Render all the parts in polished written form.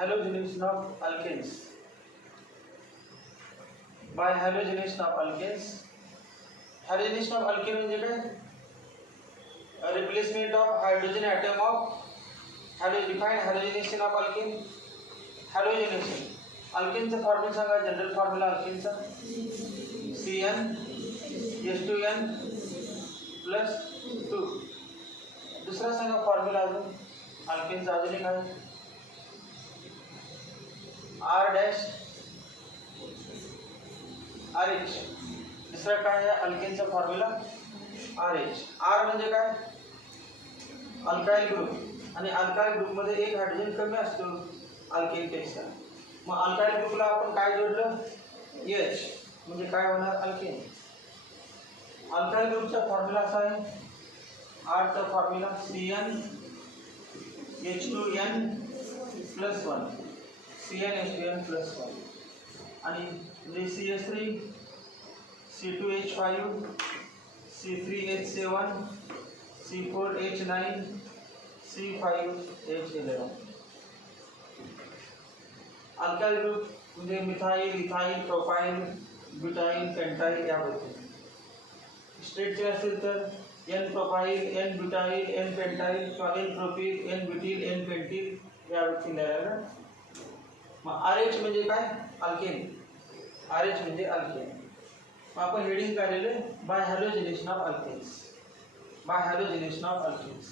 halogenation of alkanes. By halogenation of alkanes, halogenation of alkane म्हणजे काय? Replacement of hydrogen atom of defined halogenation of alkane. Halogenation alkaneचा formula सांगा. General formula alkaneचा CnH2n + 2. दुसरा सांगा formula अजून alkaneचा अजून एक आहे RH. दुसरा काय आहे अल्केनचा फॉर्म्युला RH. R म्हणजे काय? अल्काइल ग्रुप आणि अल्काइल ग्रुप मध्ये एक हायड्रोजन कमी असतो अल्केन पेक्षा. मग अल्काइल ग्रुपला आपण काय जोडलं? H म्हणजे काय होणार? अल्केन. अल्काइल ग्रुपचा फॉर्म्युला असा आहे R चा फॉर्म्युला CnH2n + 1. CnH2n + 1 आणि CH3 C2H5 C3H7 C4H9 C5H11. Alkyl group म्हणजे methyl, ethyl, propyl, butyl, pentyl याबद्दल. स्ट्रेटचे असेल तर N propyl, N butyl, N pentyl किंवा N propyl, N butyl, N pentyl याबद्दल लिहायला. मग RH म्हणजे काय? अल्केन. RH म्हणजे अल्केन. मग आपण हेडिंग काढलेले by halogenation of alkanes. By halogenation of alkanes.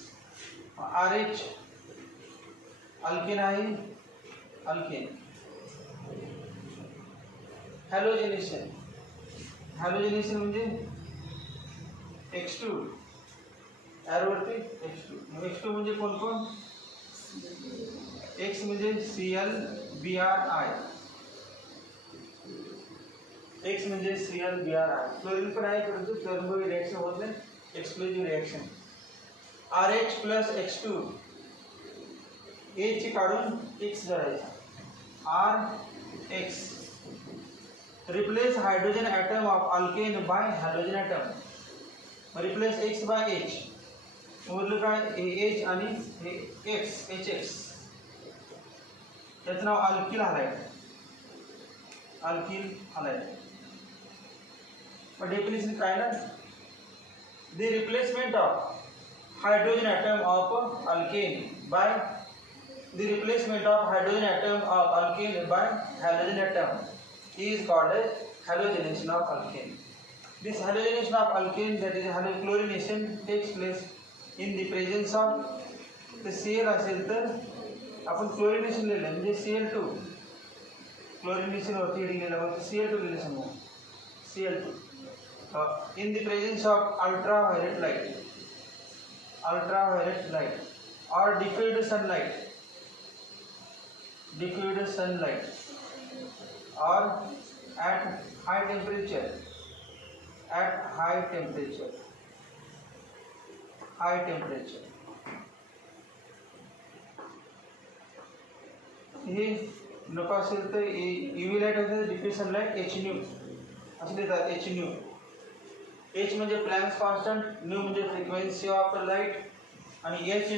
RH alkane आहे. अल्केन. हॅलोजिनेशन. हॅलोजिनेशन म्हणजे X2 एरोवरती X2 म्हणजे कोण कोण? X म्हणजे ClBrI. X म्हणजे ClBrI. क्लोरीन पण आहे परंतु क्लोरीन रिएक्शन होत नाही. Exclusive reaction. RH + X2 A ची काढून X करायचा. RX replace hydrogen atom of alkane by halogen atom. Replace X by H. उरलं काय? H आणि X HX. त्याचं नाव अल्किल हलाइड. Alkyl halide. मग डेफिनेशन काय ना? The replacement of hydrogen atom of alkane by halogen atom is called as halogenation of alkane. This halogenation of alkane, that is halochlorination, takes place in the presence of the Cl असेल तर आपण chlorination लिहिलं म्हणजे Cl2. Chlorination वरती heading लिहिलं मग Cl2 लिहिलं समोर. Cl2 in the presence of ultraviolet light or diffused sunlight or at high temperature. हे नको असेल तर UV लाईट असेल डिफ्यूज सनलाईट hν असे देतात. hν. H म्हणजे प्लॅंक्स कॉन्स्टंट, न्यू म्हणजे फ्रिक्वेन्सी ऑफ लाईट आणि H ×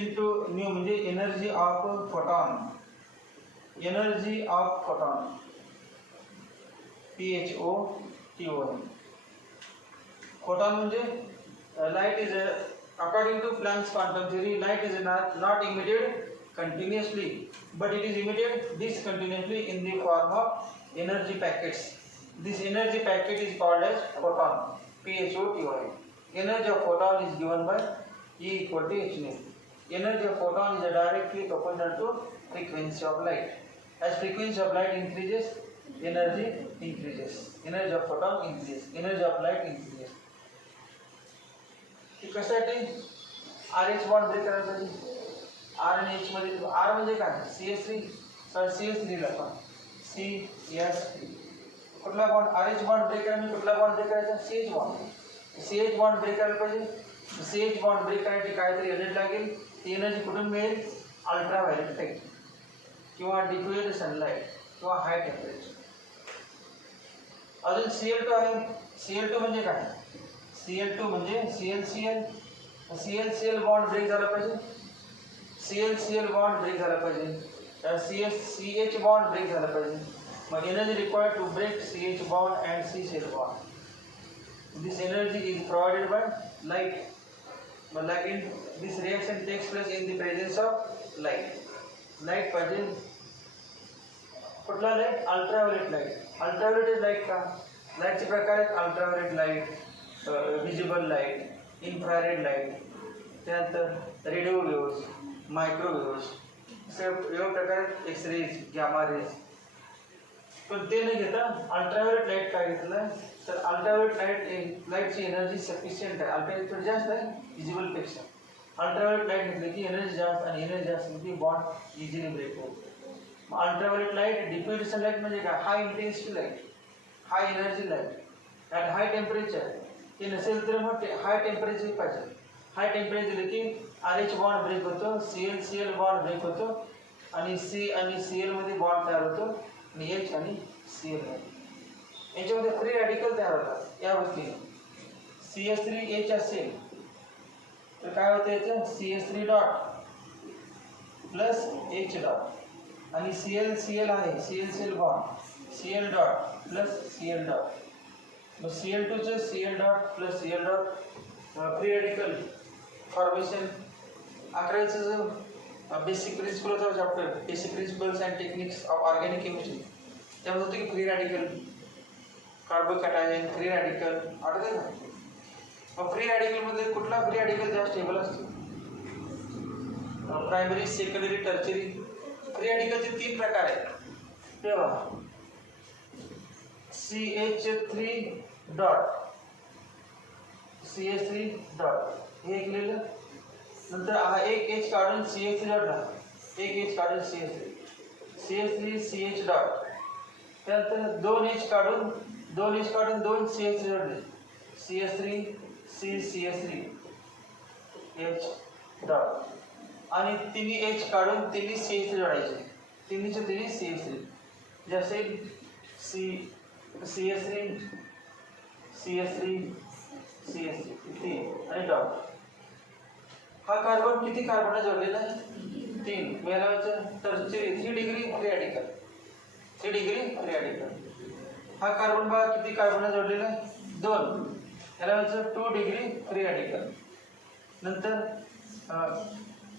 न्यू म्हणजे energy of photon. PHOTON. Photon म्हणजे light is according to Planck's quantum theory, light is not emitted continuously but it is emitted discontinuously in the form of energy packets. This energy packet is called as photon. PHOTON. Energy of photon is given by E = hν. Energy of photon is directly proportional to frequency of light. As frequency of light increases, energy increases. Energy of photon increases. Energy of light increases. कशासाठी RH bond break करायला पाहिजे. R आणि H मध्ये R म्हणजे काय? CH3. CH3 लिहिलं आपण. CH3. कुठला बॉन्ड? RH बॉन्ड ब्रेक करायला कुठला बॉन्ड ब्रेक करायचा? CH bond. CH bond break करायला पाहिजे. CH बॉन्ड ब्रेक करायची काहीतरी एनर्जी लागेल. ती एनर्जी कुठून मिळेल? अल्ट्राव्हायोलेट लाईट किंवा डिफ्यूज्ड सनलाईट किंवा हाय टेम्परेचर. अजून Cl2 आहे. Cl2 म्हणजे काय? Cl2 म्हणजे ClCl. ClCl बॉन्ड ब्रेक झाला पाहिजे. ClCl बॉन्ड ब्रेक झाला पाहिजे. CH bond break झाला पाहिजे. मग energy required to break CH bond and C cell bond. This energy is provided by light. But like in this reaction takes place in the presence of light. Light पाहिजे. कुठला light? Ultraviolet light. Ultraviolet light का? लाईटचे प्रकार आहेत ultraviolet light, visible light, infrared light, त्यानंतर radio waves, मायक्रोवेव्स, असे वेगवेगळ्या प्रकारे एक्सरेज, गॅमा रेज. पण ते न घेता अल्ट्राव्हायोलेट लाईट काय घेतलं तर अल्ट्राव्हायोलेट लाईटची एनर्जी सफिशियंट आहे. अल्ट्राव्हायोलेट जास्त आहे विजिबलपेक्षा. अल्ट्राव्हायोलेट लाईट घेतली की एनर्जी जास्त आणि एनर्जी जास्त की बॉन्ड इझिली ब्रेक होतो. अल्ट्राव्हायोलेट लाईट डिफ्यूज सनलाईट म्हणजे काय? High intensity light, high energy light at high temperature. ते नसेल तर मग हाय टेम्परेचर पाहिजे. हाय टेम्परेचर दिलं की RH बॉन्ड ब्रेक होतो, CL बॉन्ड ब्रेक होतो आणि C आणि CL मध्ये बॉन्ड तयार होतो आणि H आणि CL याच्यामध्ये फ्री रॅडिकल तयार होतात. या गोष्टीने CH3H असेल तर काय होतं याचं? CH3 dot plus H dot आणि CL आहे, CL bond CL dot plus CL dot. मग Cl2 चे CL dot plus CL dot free radical formation. 11वीचं जो बेसिक प्रिन्सिपल होता chapter basic principles and techniques of organic chemistry त्यामध्ये होतं की free radical, carbocation, free radical आठवते ना. मग फ्री रॅडिकलमध्ये कुठला फ्री रॅडिकल जास्त स्टेबल असतो? Primary, secondary, tertiary. फ्री रॅडिकलचे 3 प्रकार आहेत. तेव्हा CH3 डॉट हे एक लिहिलं. नंतर हा एक H काढून CH3 डॉट टाका, एक H काढून CH3 CH डॉट. त्यानंतर 2H काढून 2 CH3 dot CH3 CH3 H dot आणि 3H काढून 3 CH3 जोडायचे. 3चे 3 CH3 जसे CH3 आणि डॉट. हा कार्बन किती कार्बन जोडलेला आहे? 3. मेलाचं tertiary 3 degree free radical, 3 degree free radical. हा कार्बन बघा किती कार्बन जोडलेला आहे? 2. याला 2 डिग्री फ्री रॅडिकल. नंतर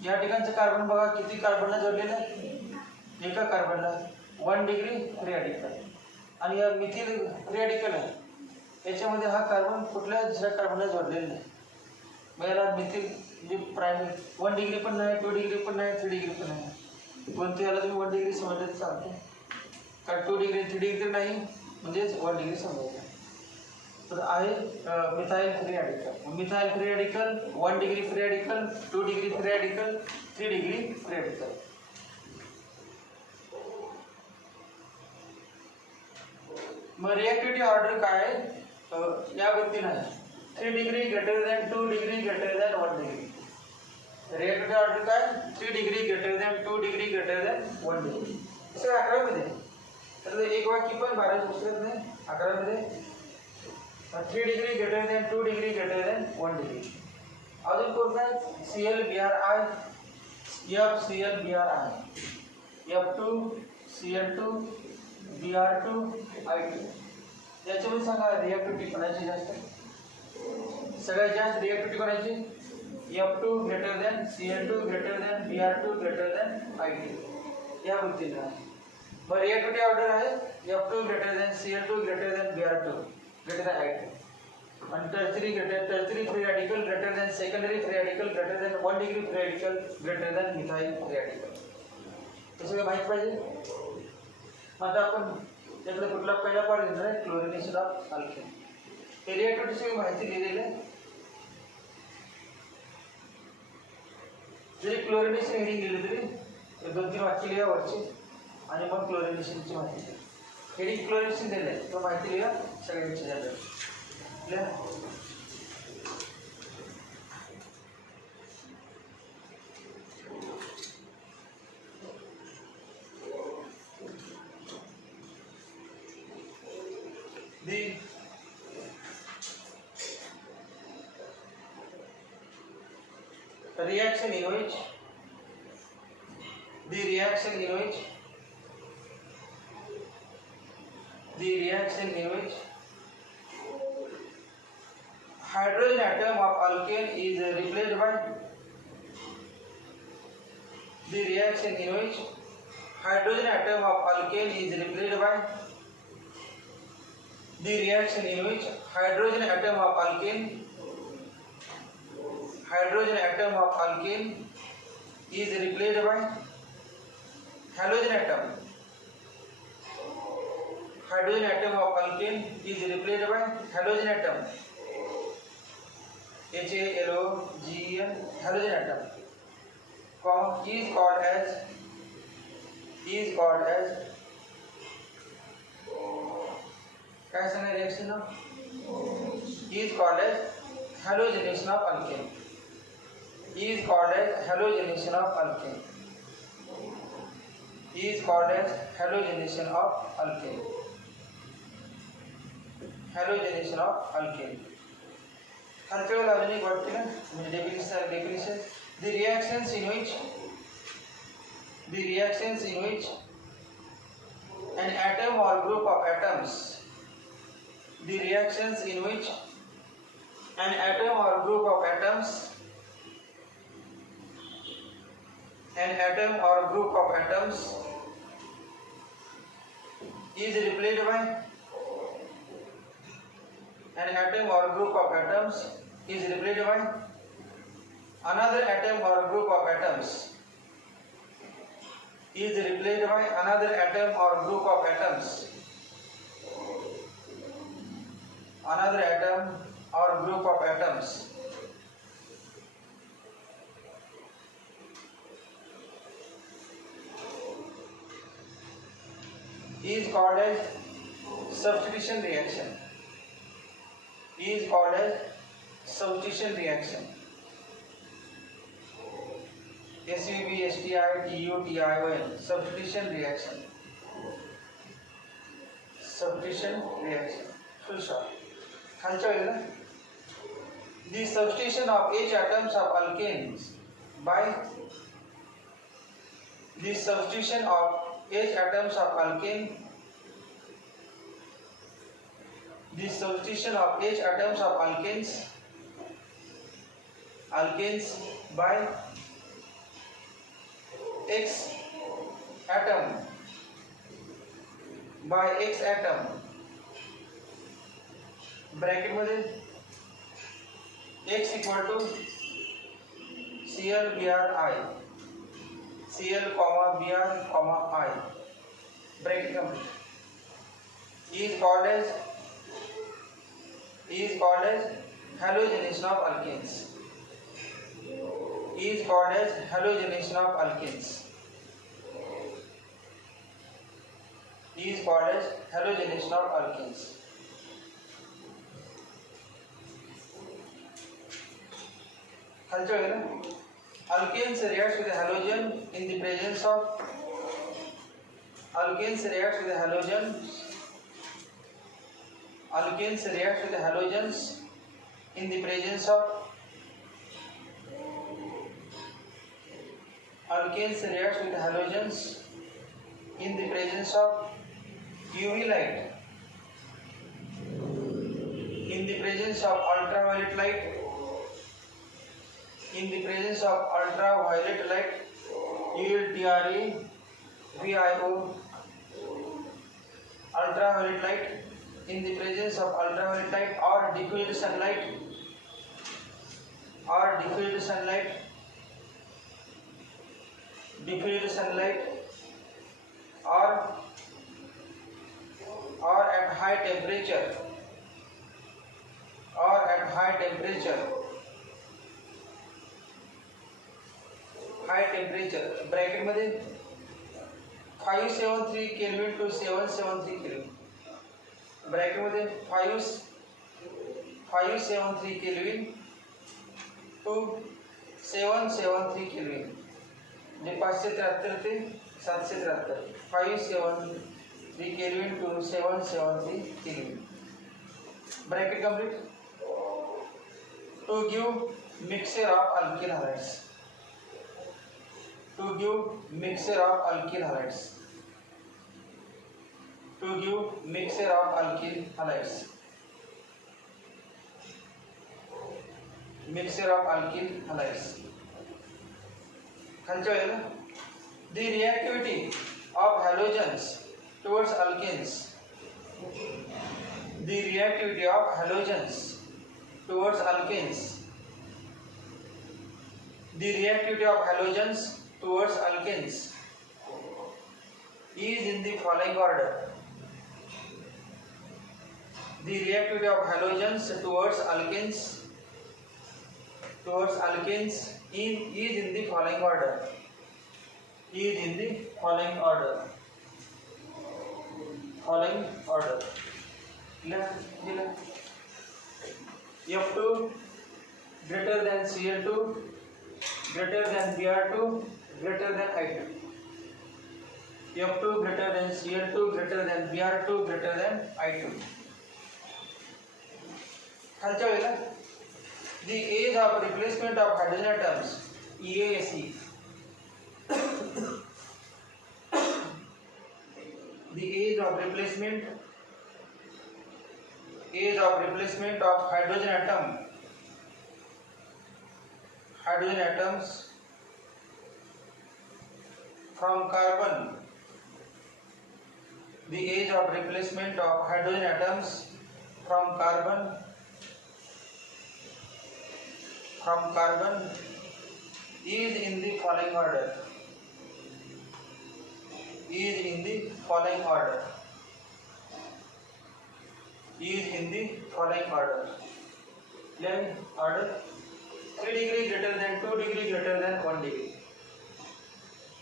या ठिकाणचं कार्बन बघा किती कार्बनला जोडलेलं आहे? एका कार्बनला 1 डिग्री फ्री रॅडिकल. आणि या मिथिल फ्री रॅडिकल आहे याच्यामध्ये हा कार्बन कुठल्या दुसऱ्या कार्बनला जोडलेला नाही. मग याला मिथिल म्हणजे प्रायमरी 1 डिग्री पण नाही, 2 डिग्री पण नाही, 3 डिग्री पण नाही. कोणतं याला तुम्ही 1 डिग्री समजलं तर चालतं, कारण 2 डिग्री 3 डिग्री नाही म्हणजेच 1 डिग्री समजायचं. तर आहे methyl free radical. Methyl free radical 1 degree free radical, 2 degree free radical, 3 degree free radical. मग रिॲक्टिव्हिटी ऑर्डर काय या पद्धतीने आहे. 3 degree greater than 2 degree greater than 1 degree. Reactivity order काय? 3 degree greater than 2 degree greater than 1 degree. असं 11वीमध्ये तर एक वाक्य पण 12वी पुस्तकात नाही. 11वीमध्ये 3 degree greater than 2 degree greater than 1 degree. अजून कोणता? ClBrI, FClBrI, F2 CL2 Br2 I2. याच्यामध्ये सांगा रिॲक्टिव्हिटी कोणाची जास्त? सगळ्यात जास्त रिॲक्टिव्हिटी कोणाची? F2 greater than CL2 greater than Br2 greater than I2 या पद्धतीने. मग रिॲक्टिव्हिटी ऑर्डर आहे F2 greater than CL2 greater than Br2 greater than I2. आणि tertiary free radical greater than secondary free radical greater than 1 degree free radical greater than methyl free radical. हे सगळं माहीत पाहिजे. आता आपण त्यातला कुठला पहिला पार्ट घेणार आहे क्लोरिनेशन ऑफ अल्केन. हे रिॲक्टिव्हिटी सगळी माहिती लिहिलेली आहे. जरी क्लोरिनेशन हेडिंग लिहिली तरी 2-3 वाक्य लिहा वरची आणि मग क्लोरिनेशनची माहिती. हेडिंग क्लोरिनेशन दिलं आहे तर माहिती लिहा सगळ्यांची झालं. The reaction in which the reaction in which hydrogen atom of alkane is replaced by the reaction in which hydrogen atom of alkane is replaced by the reaction in which hydrogen atom of alkane is replaced by halogen atom. Hydrogen atom of alkane is replaced by halogen atom. HALOGEN halogen atom is called as reaction of is called as halogenation of alkane. Halogenation of alkane. Cultural organic work definition. The reactions in which an atom or group of atoms is replaced by another atom or group of atoms is replaced by another atom or group of atoms is called as substitution reaction. Substitution reaction. SUBSTITUTION. Substitution reaction. Full stop. The substitution of H atoms of alkanes by H atoms of alkanes by X atom bracket मध्ये X equal to Cl Br I Cl, Br, I bracket complete is called as halogenation of alkanes. Alkanes reacts with the halogen in the presence of halogens in the presence of UV light, in the presence of ultraviolet light, ULTRA, VIO, ultraviolet light, in the presence of ultraviolet light or diffused sunlight, or at high temperature, bracket मध्ये 573 Kelvin to 773 Kelvin, bracket मध्ये 573 Kelvin to 773 Kelvin, जे 573 ते 773, 573 Kelvin to 773 Kelvin, bracket complete. To give mixture of alkyl halides, to give mixture of alkyl halides. To give mixture of alkyl halides. Mixture of alkyl halides. खालच्या वेळेला the reactivity of halogens towards alkenes. The reactivity of halogens towards alkenes. The reactivity of halogens towards alkenes is in the following order. The reactivity of halogens towards alkenes is in the following order. Is in the following order. Following order. F2 greater than Cl2, greater than Br2, greater than I2. F2 greater than Cl2, greater than Br2, greater than I2. खालच्या वेळेला the age of replacement of hydrogen atoms EASE. The age of replacement of hydrogen atoms from carbon. The age of replacement of hydrogen atoms from carbon is in the following order. Is in the following order. Is in the following order. Then order 3 degree greater than 2 degree greater than 1 degree.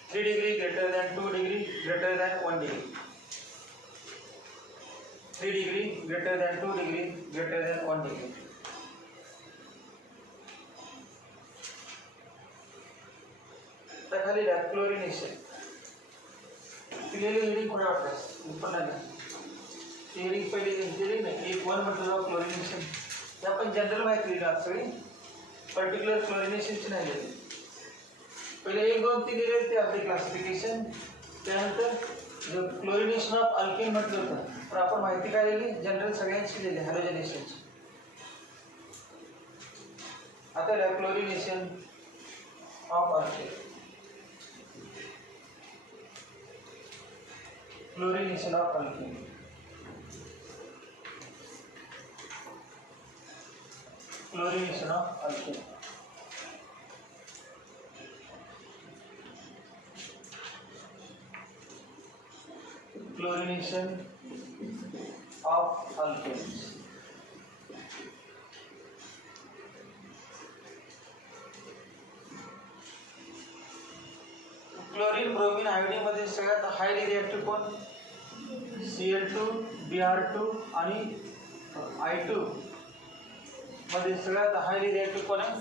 3 degree greater than 2 degree greater than 1 degree. 3 degree greater than 2 degree greater than 1 degree. तर खाली chlorination clearly reading कुठे वाटतं उत्पन्न theory पहिली engineering नाही 1 म्हटलं chlorination ते आपण जनरल माहिती लिहिली आज सगळी पर्टिक्युलर क्लोरिनेशनची नाही लिहिली पहिले 1 2 3 लिहिले ते आपले क्लासिफिकेशन त्यानंतर जो क्लोरिनेशन ऑफ अल्केन म्हटलं होतं पण आपण माहिती काय लिहिली जनरल सगळ्यांची लिहिली हॅलोजनेशनची आता chlorination of alkane Chlorination of alkene. Chlorination of alkene. Chlorination of alkenes. Chlorine bromine iodine मध्ये सगळ्यात हायली रिएक्टिव्ह कोण Cl2 Br2 आणि I2 मध्ये सगळ्यात हायली रिएक्टिव्ह कोण आहे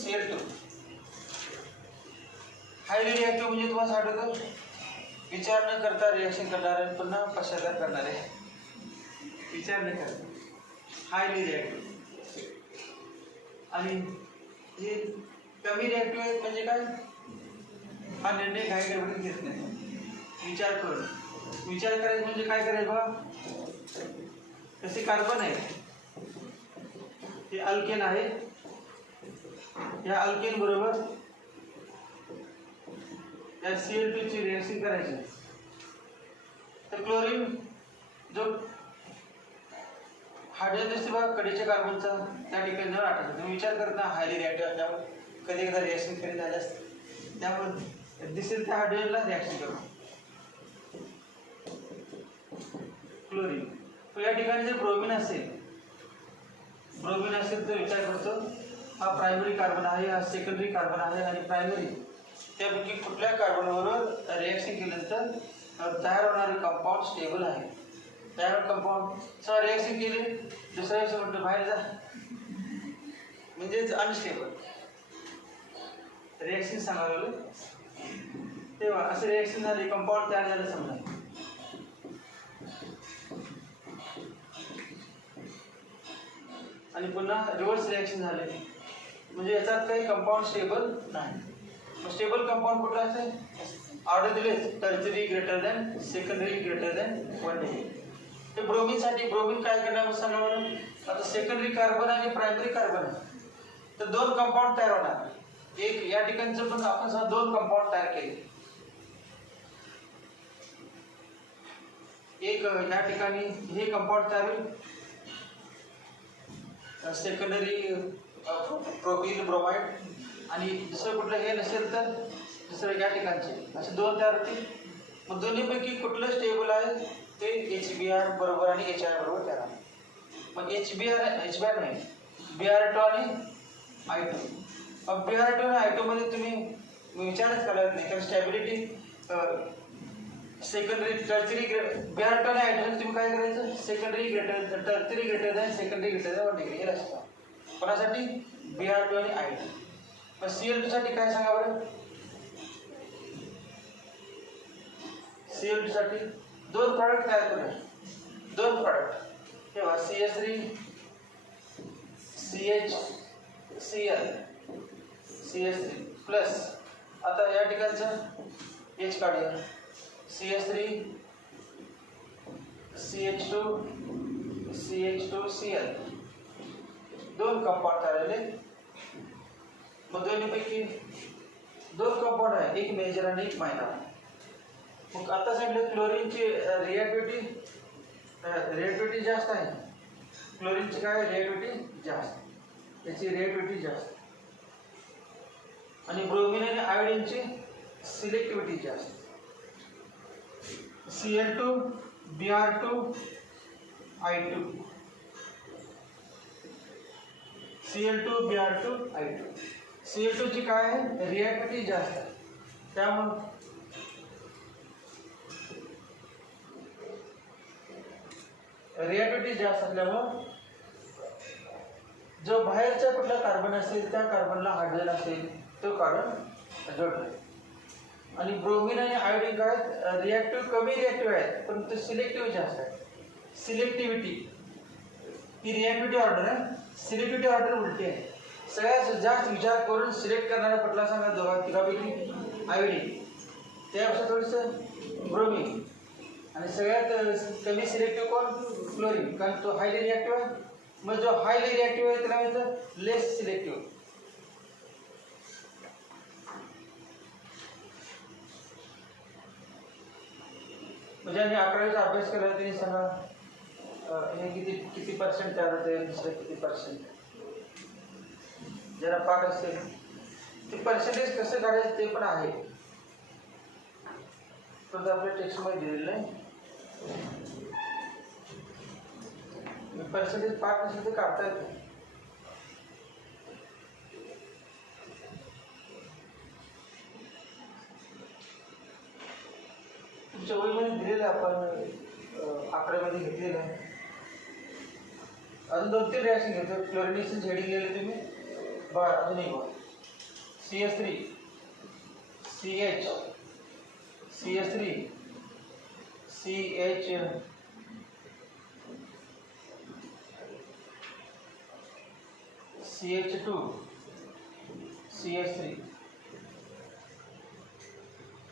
Cl2 हायली रिएक्टिव्ह म्हणजे तुम्हाला आठवतं विचार न करता रिएक्शन करणारे पुन्हा पश्चाताप करणारे विचार न करता हायली रिएक्टिव्ह आणि हे कमी रिएक्टिव्ह आहेत म्हणजे काय हा निर्णय घाई गडबडीत घेत नाही विचार करून विचार करायचं म्हणजे काय करायचं बघा तसे कार्बन आहे हे अल्केन आहे या अल्केन बरोबर या Cl2 ची रिएक्शन करायची तर क्लोरीन जो हायड्रोजन दिसते बघा कडेच्या कार्बनचा त्या ठिकाणी जर आठवतं तुम्ही विचार करत ना हायली रिएक्टिव्ह असल्यामुळे कधी एकदा रिएक्शन कधी झालं असतं त्यामुळे दिसेल त्या हायड्रोजनला रिएक्शन करू क्लोरीन तो या ठिकाणी जर ब्रोमीन असेल तर विचार करतो हा प्रायमरी कार्बन आहे हा सेकंडरी कार्बन आहे आणि प्रायमरी त्यापैकी कुठल्या कार्बनबरोबर रिएक्शन केल्यानंतर तयार होणारे कंपाऊंड स्टेबल आहे तयार कंपाऊंड सर रिएक्शन केली दुसऱ्या दिवशी म्हणतो बाहेर जा म्हणजेच अनस्टेबल रिएक्शन सांगावं तेव्हा असं रिएक्शन झाले कंपाऊंड तयार झालं समजा आणि पुन्हा रिव्हर्स रिएक्शन झाले म्हणजे याच्यात काही कंपाऊंड स्टेबल नाही स्टेबल कंपाऊंड कुठला असेल? ऑर्डर दिले tertiary greater than secondary greater than 1 degree. ते ब्रोमीनसाठी ब्रोमीन काय करणार सांगा बरं. आता सेकंडरी कार्बन आणि प्रायमरी कार्बन तर दोन कंपाऊंड तयार होणार. एक या ठिकाणचं पण आपण दोन कंपाऊंड तयार केले. एक या ठिकाणी हे कंपाऊंड तयार होईल सेकंडरी प्रोपिल ब्रोमाइड आणि दुसरं कुठलं हे नसेल तर दुसरं या ठिकाणचे असे दोन तयार होतील. मग दोन्हीपैकी कुठलं स्टेबल आहे ते HBr बरोबर आणि HI बरोबर तयार आहे. मग HBr नाही Br2 आणि I2. मग Br2 आणि I2 मध्ये तुम्ही विचारच करत नाही कारण स्टॅबिलिटी सेकंडरी टर्शरी Br2 आणि I2 तुम्ही काय करायचं secondary greater tertiary greater than secondary greater than 1 degree हे लक्षात. कोणासाठी Br2 आणि I2. मग Cl2 साठी काय सांगा बरं. Cl2 साठी दोन प्रॉडक्ट तयार करूया. दोन प्रॉडक्ट तेव्हा CH3 CH3 प्लस आता या ठिकाणचं H काढूया CH3 CH2Cl दोन कंपाऊंड तयार झाले. मग दोन्हीपैकी दोन कंपाऊंड आहे एक मेजर आणि एक मायनर. मग आता सांगितलं क्लोरीनची रिएक्टिव्हिटी जास्त आहे. क्लोरीनची काय रिएक्टिव्हिटी जास्त त्याची रिएक्टिव्हिटी जास्त आणि ब्रोमीन आणि आयोडीनची सिलेक्टिव्हिटी जास्त. Cl2 Br2 I2 Cl2 Br2 I2 Cl2 ची काय आहे रिएक्टिव्हिटी जास्त आहे त्यामुळे रिएक्टिव्हिटी जास्त असल्यामुळे जो बाहेरचा कुठला कार्बन असेल त्या कार्बनला हायड्रोजन असेल तो काढून जोडतो. आणि ब्रोमीन आणि आयोडीन काय रिएक्टिव्ह कमी रिएक्टिव्ह आहेत परंतु सिलेक्टिव्ह जास्त आहे. सिलेक्टिव्हिटी ही रिएक्टिव्हिटी ऑर्डर आहे सिलेक्टिव्हिटी ऑर्डर उलटी आहे. सगळ्यात जास्त विचार करून सिलेक्ट करणारा कुठला सांगा दोघा तिघापैकी आयोडीन त्यापेक्षा थोडंसं ब्रोमीन आणि सगळ्यात कमी सिलेक्टिव्ह कोण क्लोरीन कारण तो हायली रिएक्टिव्ह आहे. मग जो हायली रिएक्टिव्ह आहे त्याला म्हणतात लेस सिलेक्टिव्ह. म्हणजे आणि 11वीचा अभ्यास केला त्यांनी सांगा हे किती पर्सेंट तयार होते दुसरे किती पर्सेंट ज्याला पाठ असेल ते पर्सेंटेज कसं काढायचं ते पण आहे पण आपल्या टेक्स्टमध्ये दिलेलं नाही. पर्सेंटेज पाठ नसेल ते काढता येतं. तुमच्या वहीमध्ये दिलेलं आपण 11मध्ये घेतलेलं आहे. अजून 2-3 रिॲक्शन घेतो. क्लोरिनेशन हेडिंग लिहिलं तुम्ही बघा अजून एक CH3 CH CH3 CH CH2 CH3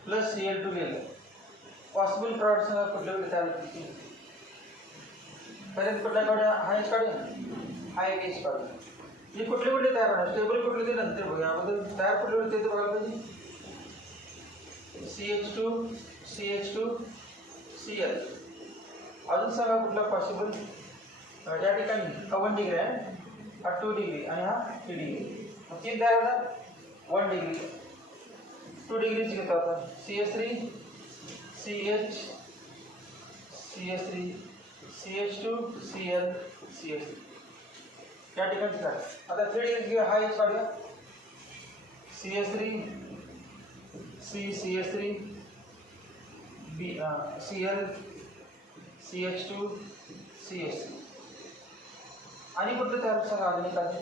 plus Cl2 लिहिलं. पॉसिबल प्रॉडक्ट्स कुठल्या कुठे तयार होतील पर्यंत कुठला काढूया हा H काढूया हा एक H काढूया. हे कुठले कुठले तयार होणार स्टेबल कुठले ते नंतर बघूया अगोदर तयार कुठले कुठले ते बघायला पाहिजे. CH2 CH2 Cl अजून सांगा कुठला पॉसिबल या ठिकाणी हा 1 डिग्री आहे हा 2 डिग्री आणि हा 3 डिग्री. मग तीन तयार होणार 1 डिग्री 2 डिग्रीच घेतो आपण CH3 CH CH3 CH2 Cl CH3 या ठिकाणी काढा. आता 3 डिग्री घेऊया हा एक काढूया CH3 CH3 Cl CH2 CH3 आणि कुठलं तयार सांगा अजून काढले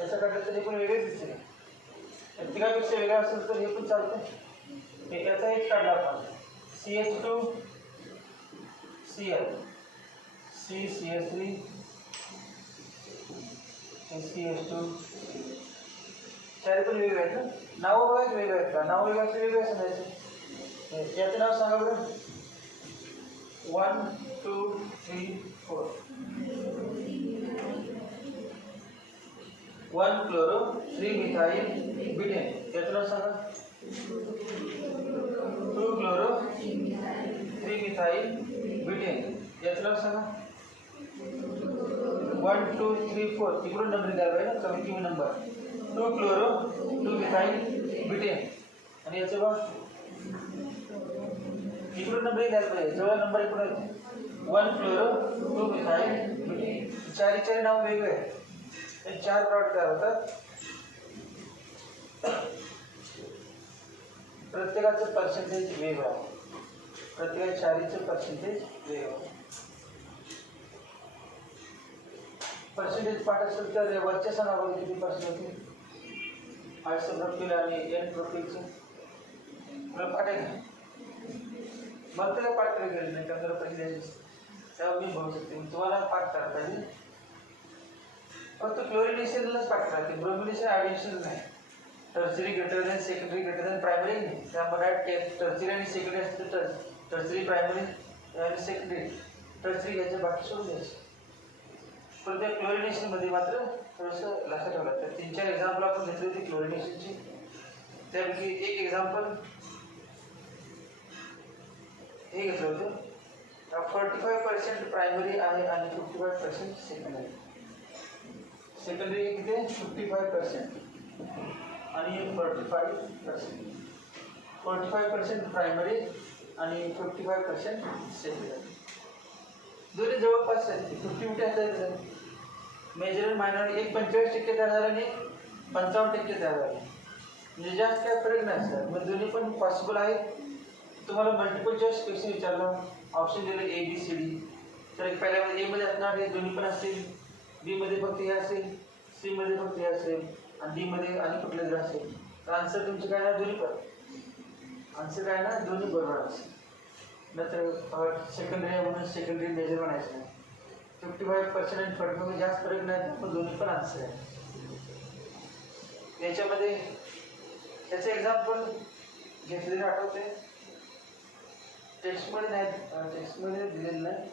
याचं काढलं तर हे पण वेगळेच दिसते तिघापेक्षा वेगळा असेल तर हे पण चालतं. याचा एक काढला आपण CH2 Cl CH3 CH2 चारी पण वेगळे आहेत ना. नावं बघा की वेगळे आहेत का? नाव वेगळे असले वेगळे सांगायचे. याचं नाव सांगा बरं. 1 2 3 4. 1 क्लोरो 3 मिथाइल ब्यूटेन. याचं नाव सांगा. 2 क्लोरो 3 मिथाइल ब्यूटेन. याचं नाव सांगा. 1 2 3 4. इकडून नंबर द्यायला पाहिजे ना, कमी कमी नंबर. 2 chloro 2 methyl butane. आणि याचं बघ इकडून नंबर द्यायला पाहिजे, जवळ नंबर इकडून 1 क्लोरो 2 मिथाइल ब्यूटेन. चारी नाव वेगळे आहे. हे 4 प्रॉडक्ट तयार होतात. प्रत्येकाचं पर्सेंटेज वेगळं आहे. प्रत्येक चारीचं पर्सेंटेज वेगळं. पर्सेंटेज पाठ असेल तर वरच्या सणामध्ये किती पर्सेंट होते? आयसोप्रोपिल आणि एन प्रोपिलचं मला पाठ आहे का? मग त्याला पाठ करायला गेलं नाही, त्याला पहिले तेव्हा मी बघू शकते. तुम्हाला पाठ करायला पाहिजे. फक्त क्लोरिनेशनलाच पाठ करायचे, ब्रोमिनेशन ॲडिशन नाही. Tertiary greater than secondary greater than primary. त्यामध्ये टर्सरी आणि सेकंडरी असते तर टर्सरी प्रायमरी आणि सेकंडरी. टर्सरी घ्यायचं, बाकी सोडून द्यायचं. पण त्या क्लोरिनेशनमध्ये मात्र थोडंसं लक्षात ठेवलं. तर 3-4 एक्झाम्पल आपण घेतली होती क्लोरिनेशनची. त्यापैकी एक एक्झाम्पल हे घेतलं होतं. 45% प्रायमरी आहे आणि 55% सेकंडरी. सेकंडरी किती? 55% आणि 45%. 45% प्रायमरी आणि 55% सेकंडरी. दोन्ही जवळपास आहेत. 50-50 असतात. मेजर आणि मायनर एक 45% तयार झाला आणि 55% तयार झाले. म्हणजे जास्त काय फरक नाही असतात. मग दोन्ही पण पॉसिबल आहेत. तुम्हाला मल्टिपल चॉईस क्वेश्चन विचारलं, ऑप्शन दिलं ए बी सी डी, तर पहिल्यामध्ये ए मध्ये असणार हे दोन्ही पण असतील, बी मध्ये फक्त हे असेल, सी मध्ये फक्त हे असेल आणि डी मध्ये आणि कुठलं जर असेल. तर आन्सर तुमचे काय ना दोन्ही पण आन्सर काय ना दोन्ही बरोबर असेल. नंतर सेकंडरी आहे म्हणून सेकंडरी मेजर म्हणायचं नाही. 55% आणि 45% जास्त फरक नाही, पण दोन्ही पण आन्सर आहे. याच्यामध्ये त्याचं एक्झाम्पल घेतलेलं आठवते. टेक्स्टमध्ये नाही, टेक्स्टमध्ये दिलेलं नाही.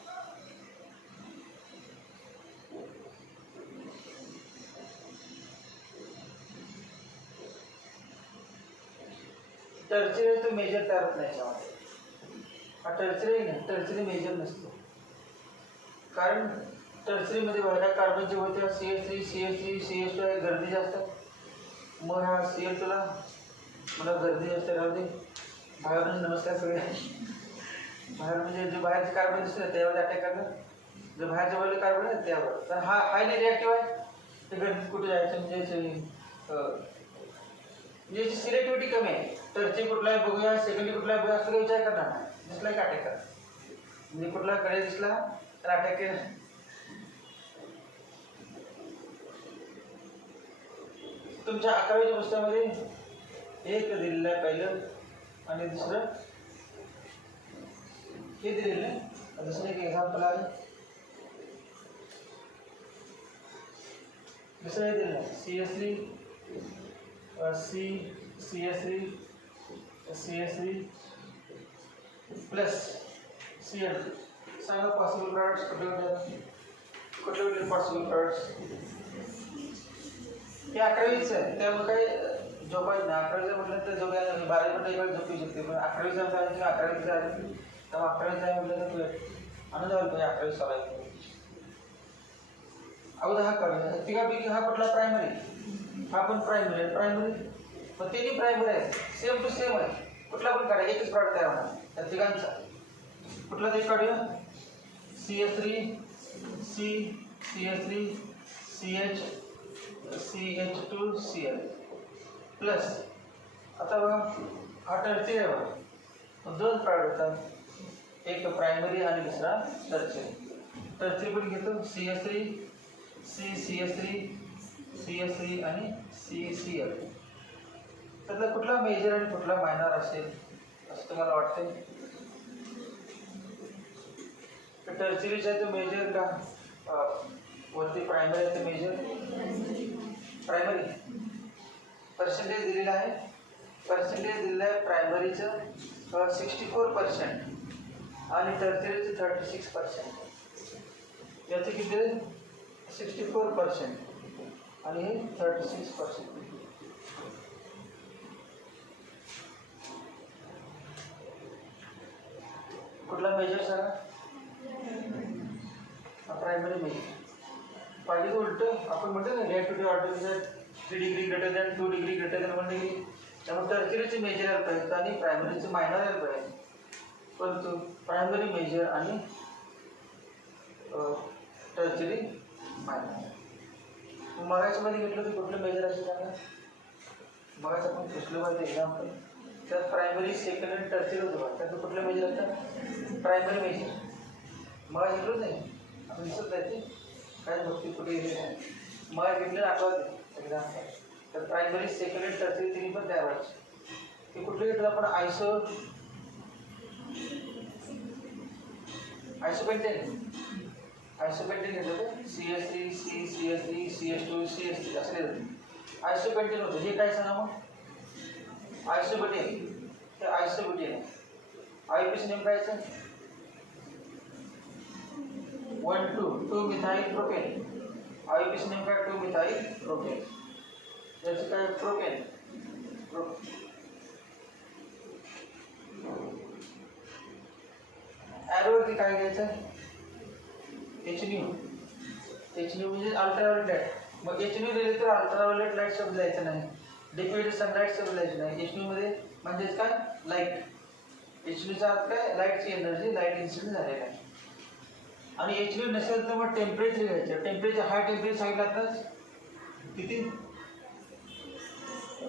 टर्चरी तो मेजर तयार होत नाही याच्यामध्ये. हा टर्चरी नाही, टर्चरी मेजर नसतो. कारण टर्चरीमध्ये बाहेर कार्बनचे होते CH3 CH3 CH2 आहे, गर्दी जास्त. मग हा CL2ला मला गर्दी जास्त राहू दे. बाहेरून नमस्कार सगळे. बाहेर म्हणजे जे बाहेरचे कार्बन दिसतात त्यावर अटॅक करणार. जर बाहेरच्या वरले कार्बन आहेत त्यावर, तर हा हायली रिॲक्टिव्ह आहे. ते गर्दीत कुठे जायचं म्हणजे याची सिलेक्टिव्हिटी कमी आहे. टर्ची कुठला आहे बघूया, सेकंडरी कुठला आहे बघूया, असं काही विचार करणार नाही. दिसला की अटॅक करा. म्हणजे कुठला कडे दिसला तर अटॅक केला. तुमच्या 11वीच्या पुस्तकामध्ये एक दिलेलं आहे पहिलं आणि दुसरं हे दिलेलं आहे. दुसरं एक एक्झाम्पल आहे. दुसरं हे दिलेलं आहे CH3 CH3 प्लस Cl. सांगा पॉसिबल प्रॉडक्ट्स कुठले पॉसिबल प्रॉडक्ट्स. हे 11वीच आहे, त्यामुळे काही झोपायचं नाही. 11वीचं म्हटलं तर झोपायला 12वी म्हटलं एक वेळ झोपू शकते, पण 11वीचं आहे किंवा 11वीचं आहे तेव्हा 11वीचं आहे म्हटलं तर आनंद व्हायला पाहिजे. 11वी चालायचं अगोदर हा काढूया. तिघापैकी हा कुठला प्रायमरी, हा पण प्रायमरी आहे. प्रायमरी पण तिन्ही प्रायमरी आहे, सेम टू सेम आहे. कुठला पण काढा, एकच प्रॉडक्ट तयार होणार त्या तिघांचा. कुठला ते काढूया. CH3 CH3 CH2 Cl plus. आता बघा हा टर्चरी आहे बघा. दोन प्रॉडक्ट होतात, एक प्रायमरी आणि दुसरा टर्चरी. टर्चरी पण घेतो CH3 CH3 आणि CCl. त्यातला कुठला मेजर आणि कुठला मायनर असेल असं तुम्हाला वाटतंय. टर्चरीचा आहे तो मेजर का वरती प्रायमरी आहे तो मेजर. प्रायमरी पर्सेंटेज दिलेला आहे. पर्सेंटेज दिलेलं आहे प्रायमरीचं 64% आणि टर्शियरीचं 36%. याचं किती आहे? 64% आणि हे 36%. कुठला मेजर सांगा? Primary major. पाहिजे उलट आपण म्हणतो ना reactivity order 3 degree greater than 2 degree greater than 1 degree. त्यामुळे टर्शियरीचे मेजर यायला पाहिजे आणि प्रायमरीचे मायनर यायला पाहिजे. परंतु प्रायमरी मेजर आणि टर्शियरी मायनर. मगाच्यामध्ये घेतलं तर कुठलं मेजर असेल सांगा? मगाच आपण पुसलं पाहिजे एक्झाम्पल. त्यात प्रायमरी सेकंड आणि टर्शियरी होतं. त्यात कुठलं मेजर असतं? Primary major. मग घेतलंच नाही आपण दिसत नाही ते काय बघते कुठे गेले नाही. मग घेतलं आठवत एक्झाम्पल. तर प्रायमरी सेकंड आणि टर्शियरी तिन्ही पण तयार व्हायचे. ते कुठलं घेतलं आपण? आयसोपेंटेन घेतलं तर CS3 CS3 CS2 CS3 असं घेतलं. आयसोपेंटेन होतं. हे काय सांगा मग? आयसोब्युटेन. हे आयसोब्युटेन. आयपीसी नेम काय आहे? 1,2 मिथाइल प्रोपेन. आयपीसी नेम काय? 2 मिथाइल प्रोपेन. याचं काय? प्रोपेन. ॲरोवरती काय घ्यायचं? HNU. HNU म्हणजे अल्ट्राव्हायोलेट लाईट. मग HNU दिले तर अल्ट्राव्हायोलेट लाईट शब्द द्यायचा नाही. डिफ्युज्ड सनलाईट शब्द द्यायचं नाही. HNU मध्ये म्हणजेच काय? लाईट. HNUचा अर्थ काय? लाईटची एनर्जी, लाईट इन्सिडेंट झालेला आहे. आणि HNU नसेल तर मग टेम्परेचर घ्यायचं. टेम्परेचर हाय टेम्परेचर सांगितलं आताच किती?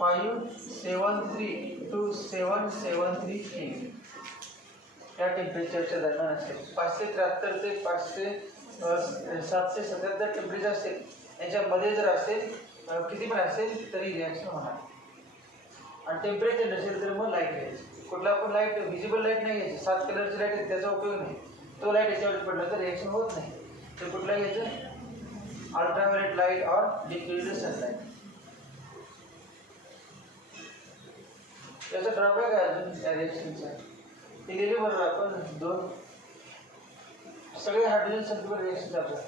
573 to 773 K. त्या टेम्परेचरच्या दरम्यान असेल. 573 ते 777 टेम्परेचर असेल. याच्यामध्ये जर असेल किती पण असेल तरी रिॲक्शन होणार. आणि टेम्परेचर नसेल तर मग लाईट घ्यायची. कुठला आपण लाईट? व्हिजिबल लाईट नाही घ्यायची. 7 कलरची लाईट आहे त्याचा उपयोग नाही. तो लाईट याच्यावर पडला तर रिॲक्शन होत नाही. तर कुठला घ्यायचं? अल्ट्राव्हायोलेट लाईट और डिफ्युज्ड सनलाईट. त्याचा ड्रॉबॅक आहे अजून या रिॲक्शनचा. ते गेले बरोबर आपण 2 सगळे हायड्रोजन सल्फेट रिॲक्शन चालतात.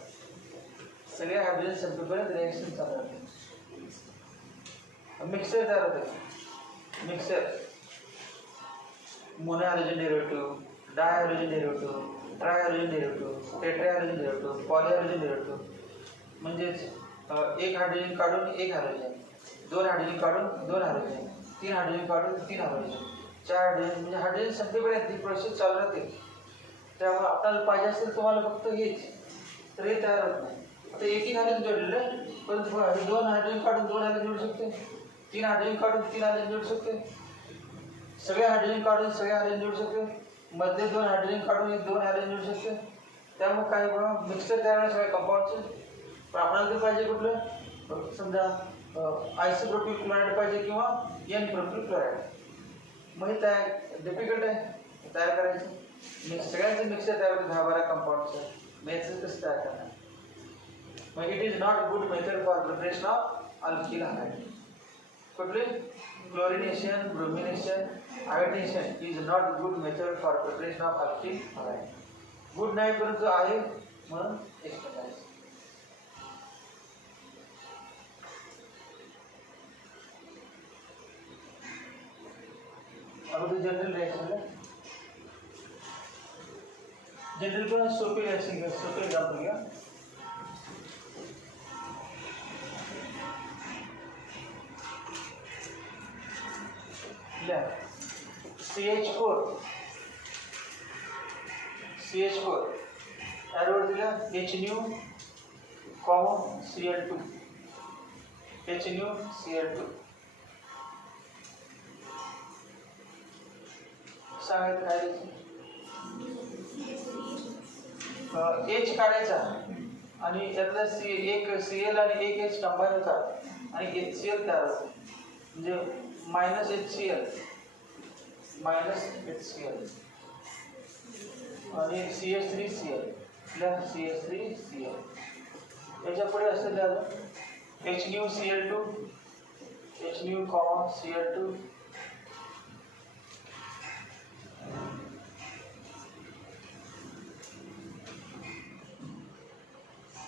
सगळे हायड्रोजन सल्फेट रिॲक्शन चालतात. मिक्सर तयार होते. Mixer mono hydrogen derivative, di hydrogen derivative, tri hydrogen derivative, tetra hydrogen derivative, poly hydrogen derivative. म्हणजेच 1 हायड्रोजन काढून 1 हायड्रोजन, 2 हायड्रोजन काढून 2 हायड्रोजन, 3 हायड्रोजन काढून 3 हायड्रोजन, 4 हायड्रोजन. म्हणजे हायड्रोजन संपेपर्यंत ही प्रोसेस चालू राहते. त्यामुळे आपल्याला पाहिजे असेल तुम्हाला फक्त हेच तर हे तयार होत नाही. आता 1 हायड्रोजन जोडलेलं आहे पण 2 हायड्रोजन काढून 2 हायड्रोजन जोडू शकते. 3 हायड्रोजन काढून 3 हायड्रोजन जोडू शकते. सगळे हायड्रोजन काढून सगळे हायड्रोजन जोडू शकते. मध्ये 2 हायड्रोजन काढून 2 हायड्रोजन जोडू शकते. त्यामुळे काय बघा मिक्सर तयार होणार सगळ्या कंपाऊंडचे. पण आपल्याला ते पाहिजे कुठलं? समजा आयसोप्रोपिल क्लोराईड पाहिजे किंवा एन प्रोपिल क्लोराईड. मग हे तयार डिफिकल्ट आहे तयार करायचं. सगळ्यांचं मिक्सर तयार होतं 10-12 कंपाऊंडचं. मॅथचं कसं तयार करणार? मग it is not good method for preparation of alkyl hydride. कुठले? Chlorination, bromination, iodination is not good method for preparation of alkyl hydride. Good नाही परंतु आहे म्हणून एक करायचं. अगोदर जनरल रिॲक्शन जनरल पण सोपी रिॲक्शन घ्या. सोपे एक्झाम्पल घ्या. CH4 ॲरोवर दिला HNU, Cl2 HNU Cl2 सांगायचं काय H काढायचा आणि यातला एक Cl आणि एक H कंबाईन होतात आणि HCl तयार होतो. म्हणजे -HCl आणि CH3Cl CH3Cl. याच्या पुढे असेल HNuCl2 H nu comma Cl2.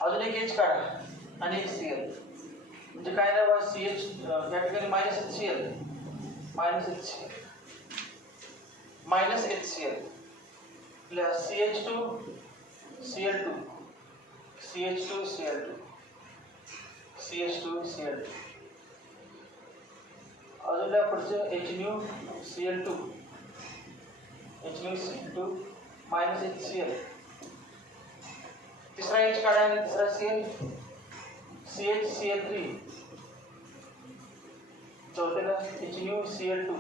अजून एक H काढा आणि एक Cl म्हणजे काय ना बा CH या ठिकाणी -HCl -HCl plus CH2 Cl2 CH2 Cl2 CH2 Cl2 अजून या पुढचं HNu Cl2 HNu Cl2 -HCl तीसरा H काढा आणि तिसरा Cl CHCl3 चौथ्याला HNu Cl2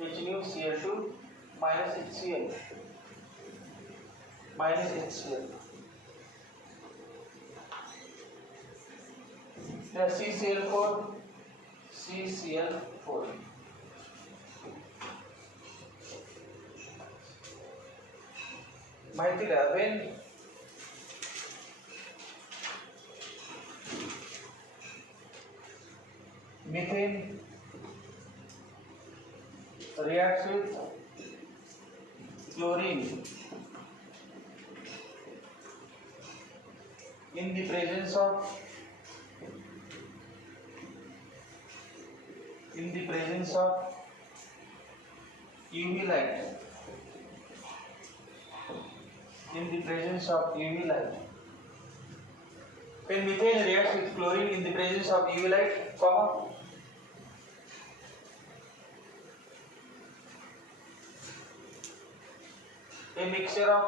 HCl -HCl CCl4 माहिती का when methane reacts with chlorine in the presence of UV light. In the presence of UV light. When methane reacts with chlorine in the presence of UV light, comma, a mixture of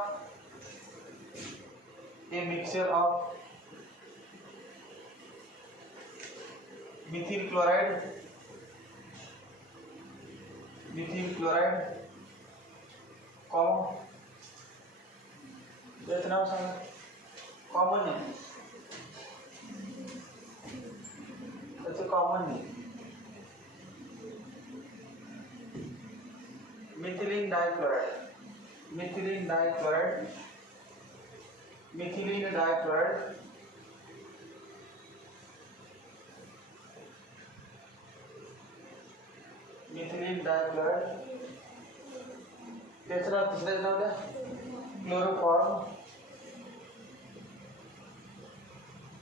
methyl chloride, comma, त्याचं नाव सांगा, common आहे, त्याचं common आहे, methylene dichloride, methylene dichloride, त्याचं नाव तिसऱ्याचं नाव द्या,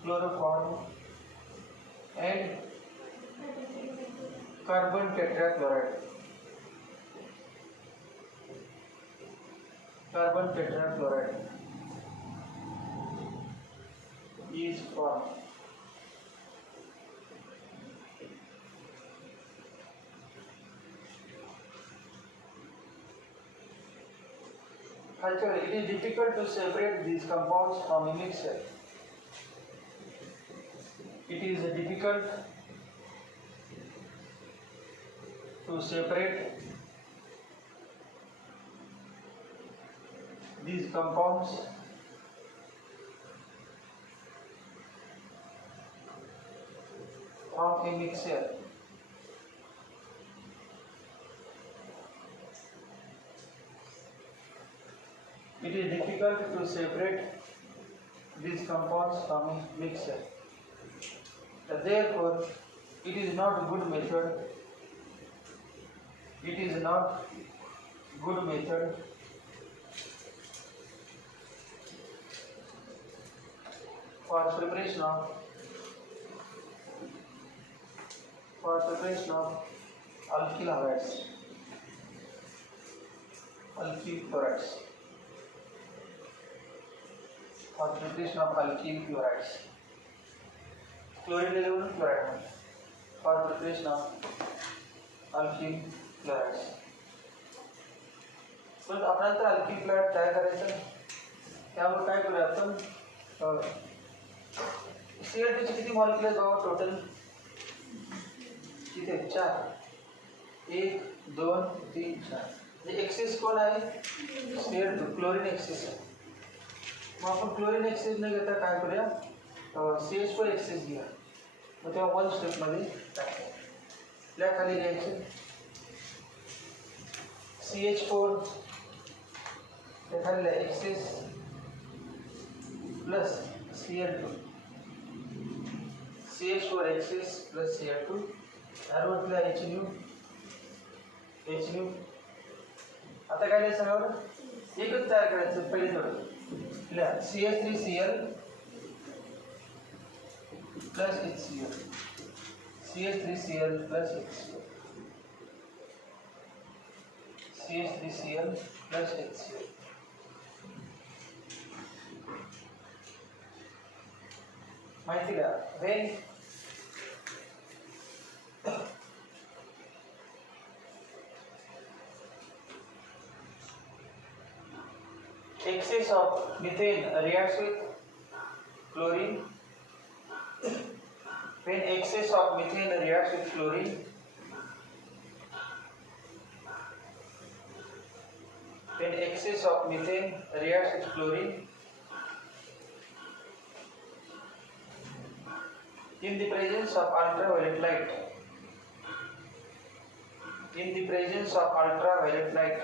chloroform and carbon tetrachloride. Is formed. Culture, it is difficult to separate these compounds from a mixture. It is difficult to separate these compounds from a mixture. It is difficult to separate these compounds from a mixture. Therefore, it is not a good method. For preparation of alkyl halides, alkyl chlorides. For preparation of alkyl chlorides, chlorine level chloride. For preparation of alkyl chlorides. पण आपल्याला तर alkyl chloride तयार करायचं, त्यामुळे काय करूया आपण, Cl2 चे किती मॉलिक्युल आहेत टोटल, किती आहेत, 4, 1 2 3 4, म्हणजे एक्सेस कोण आहे, Cl2, क्लोरीन एक्सेस आहे. मग आपण क्लोरीन एक्सेस न घेता काय करूया, CH4 एक्सेस घ्या. मग तेव्हा 1 स्टेपमध्ये टाकूया, आपल्या खाली घ्यायचे CH4 खाली excess plus Cl2 CH4 plus Cl2 ॲरोटला HNU. आता काय द्यायचं सांगा बरं, एकच तयार करायचं पहिले थोडं लिहा CH3Cl plus HCl, CH3Cl plus HCl, CH3Cl plus HCl. माहिती का when excess of methane reacts with chlorine, when excess of methane reacts with chlorine, when excess of methane reacts with chlorine in the presence of ultraviolet light, in the presence of ultraviolet light,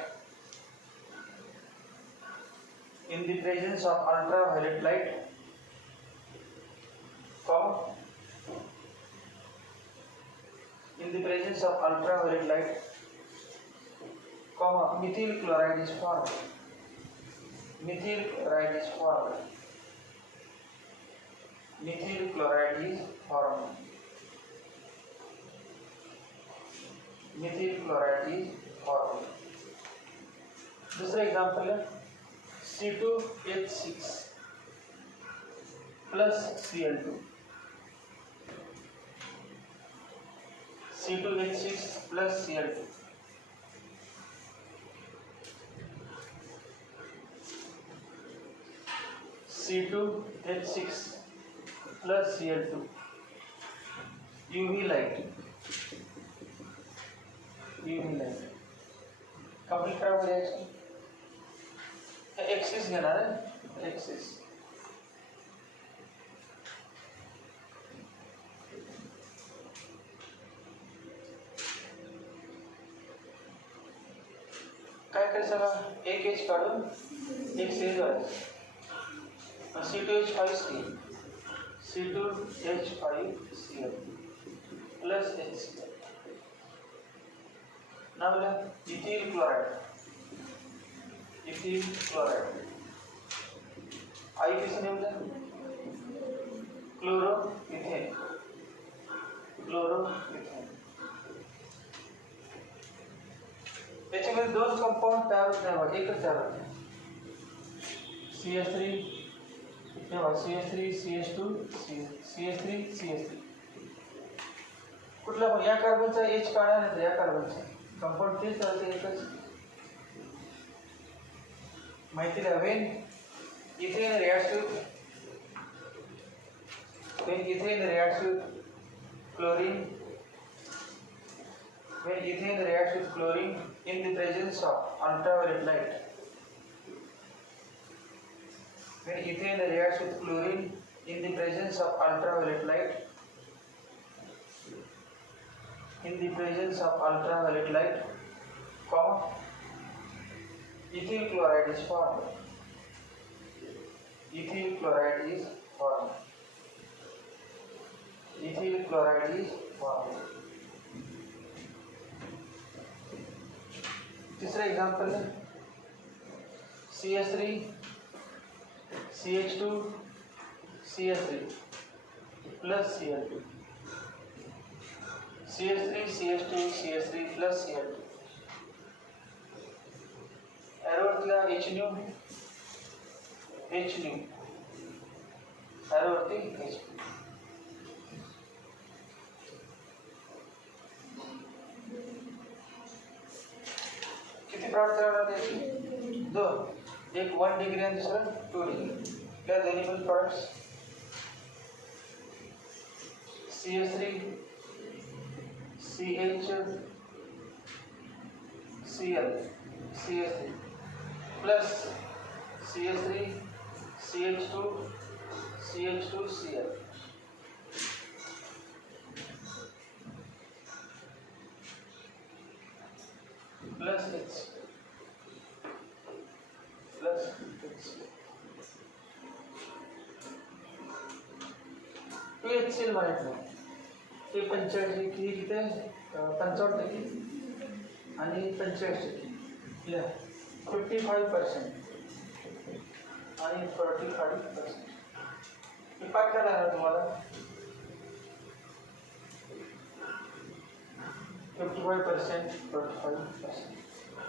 in the presence of ultraviolet light, in the presence of ultraviolet light, methyl chloride is formed. Methyl chloride is formed. Methyl chloride is formed. Methyl chloride is formed. दूसरा example है C2H6 plus Cl2. C2H6 plus Cl2. C2H6 plus Cl2. UV light. UV light. Complete करा हो जाएगा. Axis घेणार आहे, axis. काय करायचं, एक एच काढून एक सीरीज व्हायचं. C2H5Cl, C2H5Cl plus HCl. Now ethyl chloride. Ethyl chloride. I किसने बोला? Chloroethane. Chloroethane. त्याच्यामध्ये दोन कंपाउंड तयार होत नाही, एकच तयार होते. CH3 CH3 CH2 CH3 CH3. कुठला पण या कार्बनचा H काढा नाही तर या कार्बनचा कंपाउंड तेच राहते एकच. माहिती आहे when ethane reacts with chlorine, when ethane reacts with chlorine in the presence of ultraviolet light, when ethane reacts with chlorine in the presence of ultraviolet light, in the presence of ultraviolet light, ethyl chloride is formed. Ethyl chloride is formed. Ethyl chloride is formed. तीसरा example है CH3 CH2 CH3 plus Cl2. CH3 CH2 CH3 plus Cl2. ॲरोवरतीला HNU ॲरोवरती HNU. किती product तयार होते? दोन, एक 1 degree आणि दुसरा 2 degree. त्या दोन्ही पण products CH3 CHCl CH3 plus CH3 CH2 CH2Cl plus H plus H 2HCl माहित नाही. ते 85 ही किती आहे 55% आणि 45% या 55% आणि 45%. हे पाठ करायला लागणार तुम्हाला 55%, 45%.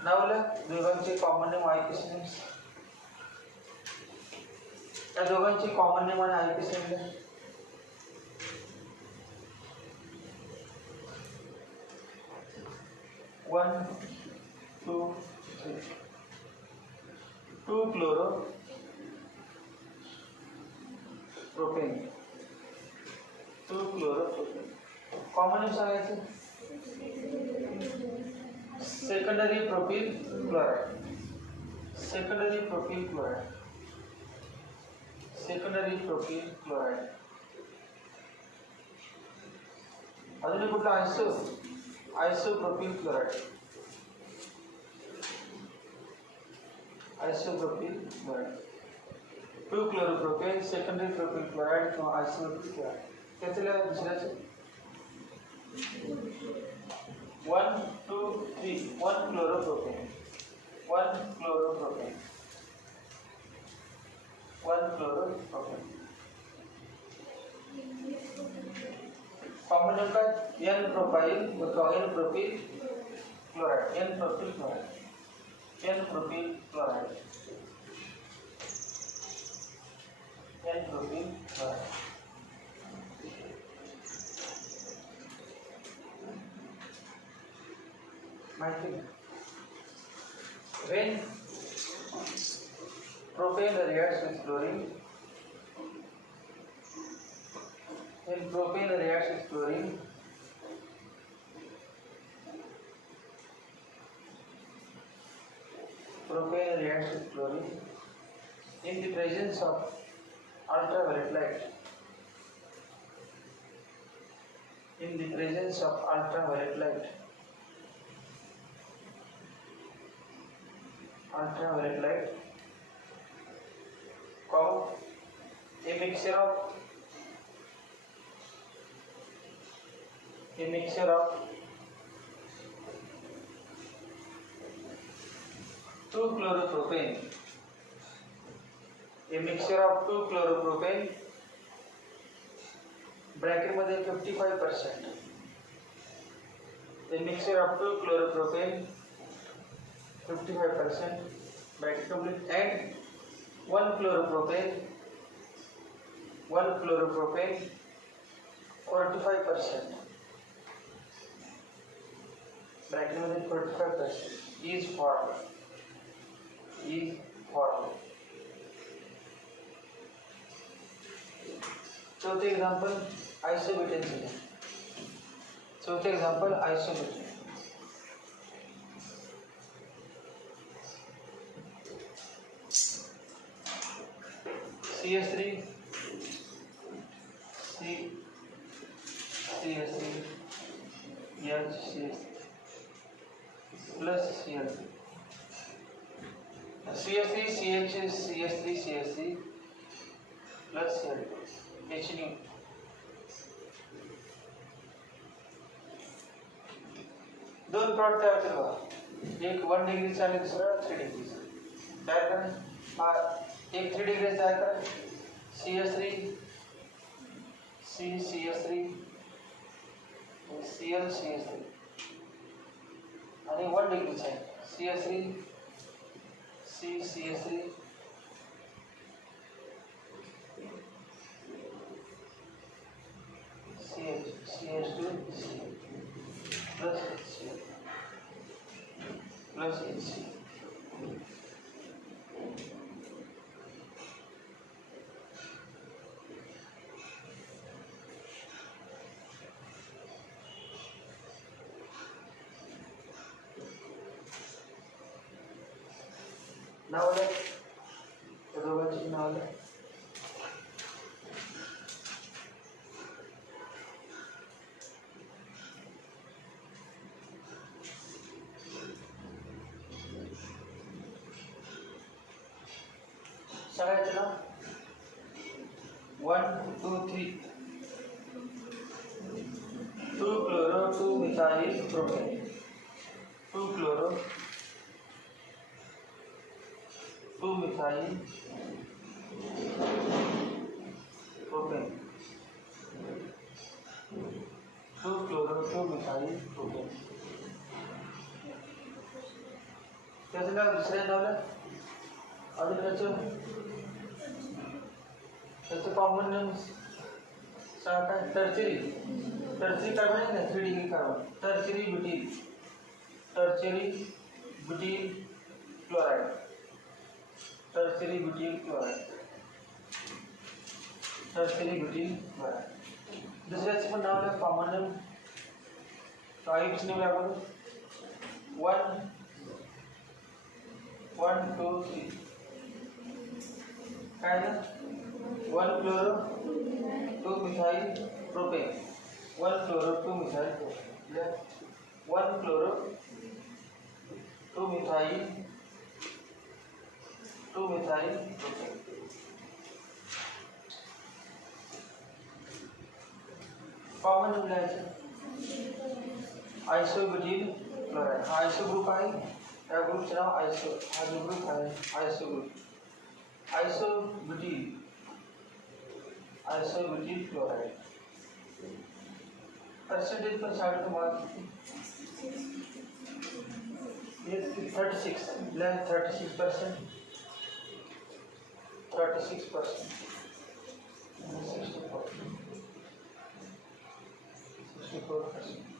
नावला दोघांचे कॉमन नेम आयपीसी नेम्स. या दोघांचे कॉमन नेम आणि IUPAC name 1, 2, 3. 2 chloro propane. 2 chloro propane. Common name सांगायचं secondary propyl chloride. Secondary propyl chloride. Secondary propyl chloride. अजून कुठला isopropyl chloride. Isopropyl chloride. 2 chloropropane secondary propyl chloride किंवा isopropyl chloride. त्यातल्या दुसऱ्याचं 1, 2, 3. 1 chloropropane. 1 chloropropane. 1 chloropropane. Common name काय N propyl N propyl chloride. N propyl chloride. N propyl chloride. N propyl chloride. माहिती when propane reacts with chlorine, when propane reacts with chlorine, propane reacts with chlorine in the presence of ultraviolet light. In the presence of ultraviolet light. Ultraviolet light called a mixture of 2 chloropropane. A mixture of 2 chloropropane bracket मध्ये 55%. A mixture of 2 chloropropane 55% bracket complete and 1 chloropropane 45% bracket मध्ये 45% is formed. चौथे example isobutane. चौथे example isobutane. CH3 CH3 HCH3 plus CH3 CH3 CH3 CH3 plus HNO. दोन plot तयार केले बघा. एक 1 डिग्रीचा आणि दुसरा 3 डिग्रीचा. तयार करा. एक 3 डिग्री तयार करा. CH3 CH3 CH3 आणि 1 डिग्रीचा आहे CH3 CH3 CH2 plus HCl plus HCl. नाव आलं त्या दोघांची नाव आलं. सगळ्याचं नाव 1, 2, 3. methyl propane, 2 chloro, 2 methyl propane, 2 chloro, 2 methyl propane. कैसे ना दूसरे डाले अभी त्याचं कॉमन नेम काय टर्चरी कार्बन आहे ना 3 डिग्री कार्बन टर्चरी ब्यूटील क्लोराइड दुसऱ्याचं पण नाव आहे कॉमन नेम नेम आपण 1 2 3 काय ना 1 chloro 2 methyl propane 1 chloro 2 methyl propane 1 chloro 2 methyl propane common लिहायचं आयसोब्यूटील क्लोराइड हा आयसो ग्रुप आहे या ग्रुपचं नाव आयसो हा जो ग्रुप आहे आयसो ग्रुप आयसोब्यूटील क्लोराइड परसेंटेज पर साइड को मार्क ये 36 लेंथ 36% 64%.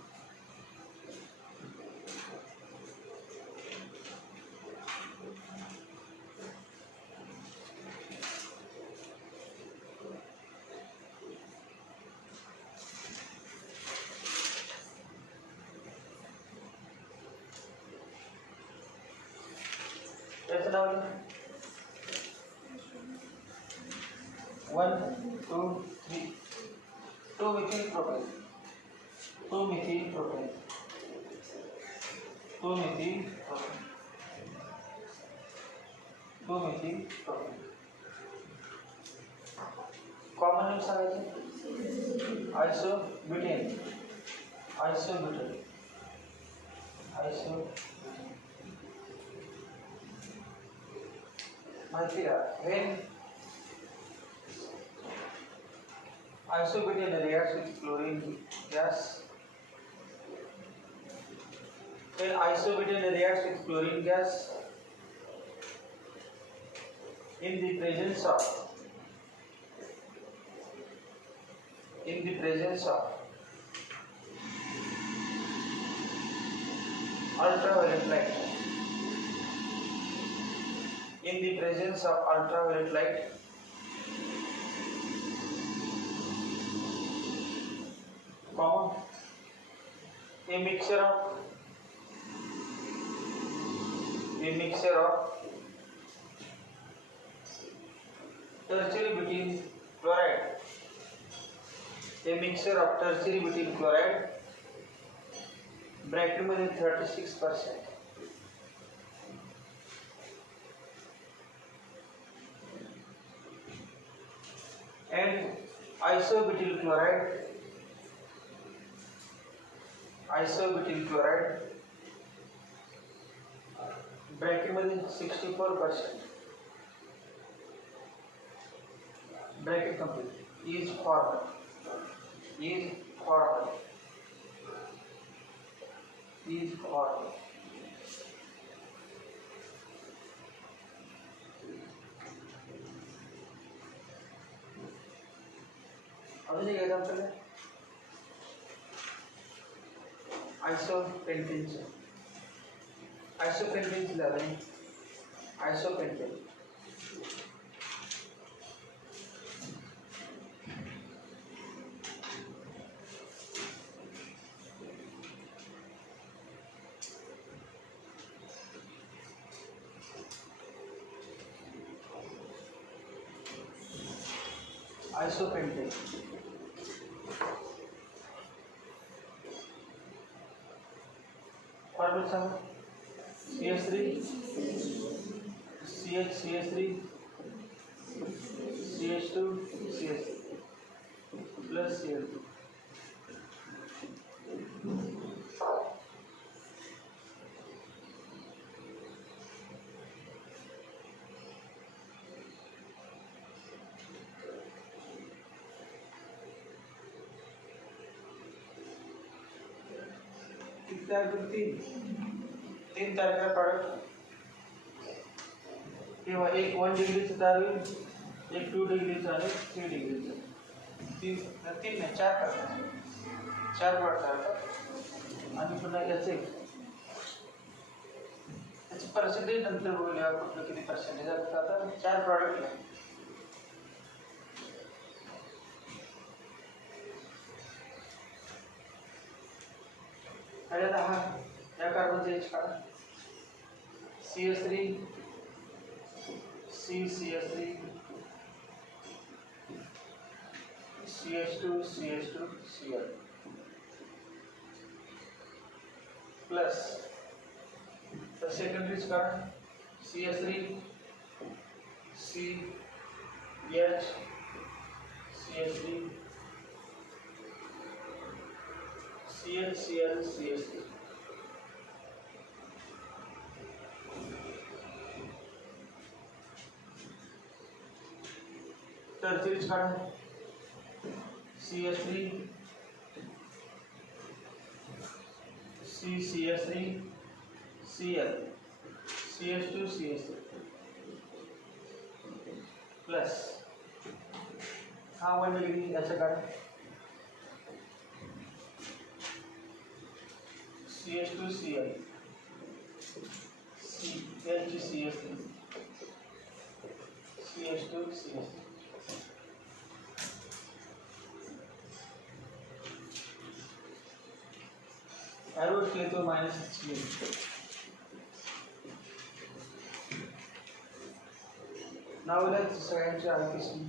कैसे डाल 1 2 3 2 methyl propane 2 methyl propane 2 methyl propane 2 methyl propane common name सांगायचे आयसोब्यूटेन माहिती का when isobutane reacts with chlorine gas in the presence of ultraviolet light a mixture of tertiary butyl chloride bracket मध्ये 36% and isobutyl chloride bracket मध्ये 64% bracket complete is formed अजून एक example आहे आयसोपेंटेनचं झालं आयसोपेंटेन formula सांगा CH3 CH2 CH3 plus Cl2 तयार केली तीन तारखेला प्रॉडक्ट किंवा एक 1 डिग्रीचं तयार होईल, एक 2 डिग्रीचं आणि 3 डिग्रीचं. तीन नाही, 4 प्रॉडक्ट तयार होतात. आणि पुन्हा याचे पर्सेंटेज नंतर बघूया कुठलं किती पर्सेंटेज. आता 4 प्रॉडक्ट आहे. पहिल्यांदा हा या कार्बनचा एच काढा, CS3 CCS3 CH2 CH2 Cl plus the secondaries काढा, CS3 CH CH3 CL CH3. tertiaries काढा, CH3 CCS3 Cl CH2 CH3 plus हा 1 डिग्री याचा काढा, CH2 Cl CH3 CH2 CH3 arrows के तो -16. नाव let's सगळ्यांच्या आयपीसी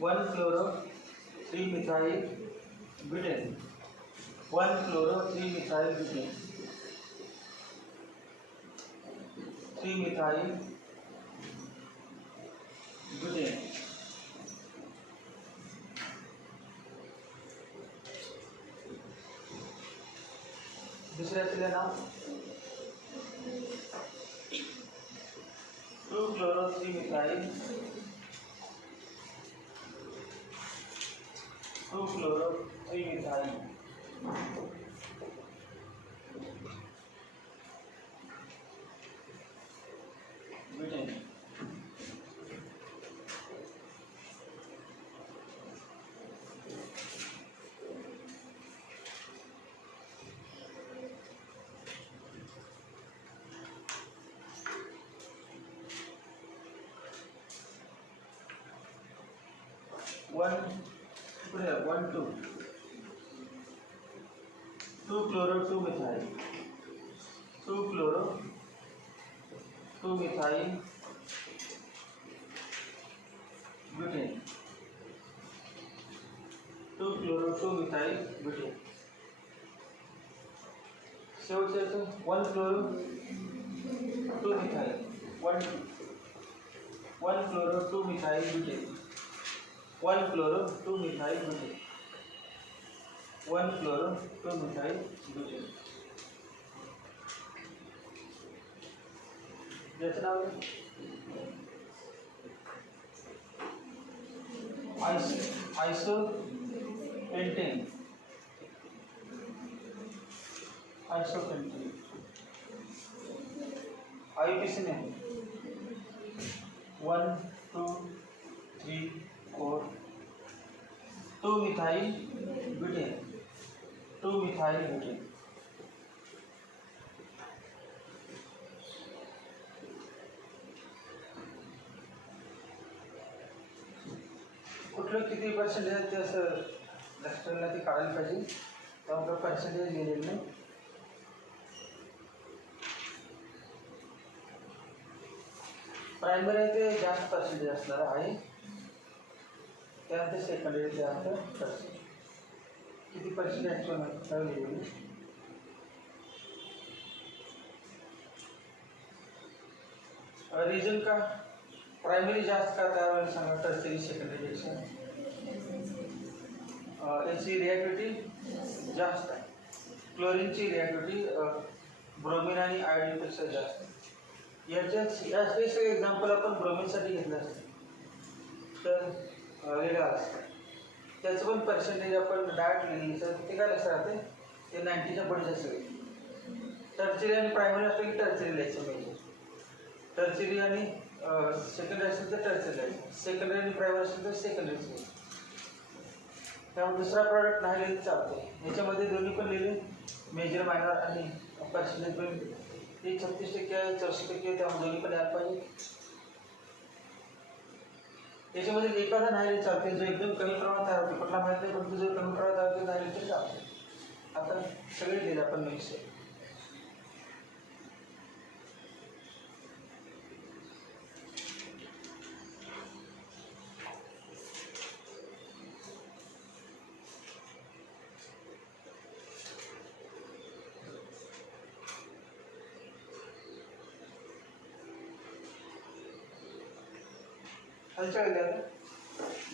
वन फ्लोरो 3 methyl butane 1 फ्लोरो 3 methyl butane 3 methyl butane दूसऱ्याचं नाव 2 फ्लोरो 3 methyl 2 फ्लोरो 3 methyl butane 2 फ्लोरो 2 methyl 2 फ्लोरो 2 methyl butane 2 फ्लोरो 2 methyl butane शेवटचं 1 फ्लोरो 2 methyl 1 फ्लोरो 2 methyl butane 1 फ्लोरो 2 methyl butane 1 फ्लोरो 2 methyl butane ज्याचं नाव isopentane. Isopentane IUPAC ने 1 2 3 4 2 methyl butane. 2 methyl butane. कुठलं किती percentage आहे ते असं लक्षात ते काढायला पाहिजे. त्यामुळे पर्सेंटेज लिहिलेलं नाही. प्रायमरी ते जास्त पर्सेंटेज असणार आहे. त्यानंतर सेकंडरी त्यानंतर पर्सेंटेज किती पर्सेंटेज ॲक्च्युअल लिहिलेलं. रिझन का प्रायमरी जास्त का त्यावेळेला सांगा टर्सरी सेकंडरीपेक्षा याची रिॲक्टिव्हिटी जास्त आहे. क्लोरीनची रिॲक्टिव्हिटी ब्रोमिन आणि आयोडीनपेक्षा जास्त. याचे सगळे एक्झाम्पल आपण ब्रोमिनसाठी घेतलं असतं तर वेगळं असतं. त्याचं पण पर्सेंटेज आपण डायरेक्ट लिहिली तर ते काय लक्षात राहते ते 90च्या पुढे सगळे. टर्चरी आणि प्रायमरी असलं की टर्चरी लिहायचं पाहिजे. टर्चरी आणि सेकंडरी असेल तर टर्चरी लिहायचं. सेकंडरी आणि प्रायमरी असेल तर सेकंडरी लिहायचं. त्यामुळे दुसरा प्रॉडक्ट नाही लिहिलं चालते. याच्यामध्ये दोन्ही पण लिहिले मेजर मायनर आणि पर्सेंटेज पण ते 36% आहे 64% त्यामुळे दोन्ही पण यायला पाहिजे. त्याच्यामध्ये एखादा नाही चालते जो एकदम कमी प्रमाणात तयार होते कुठला माहिती नाही परंतु जो कमी प्रमाणात तयार होते नाही तरी चालते. आता सगळे लिहिले आपण mix.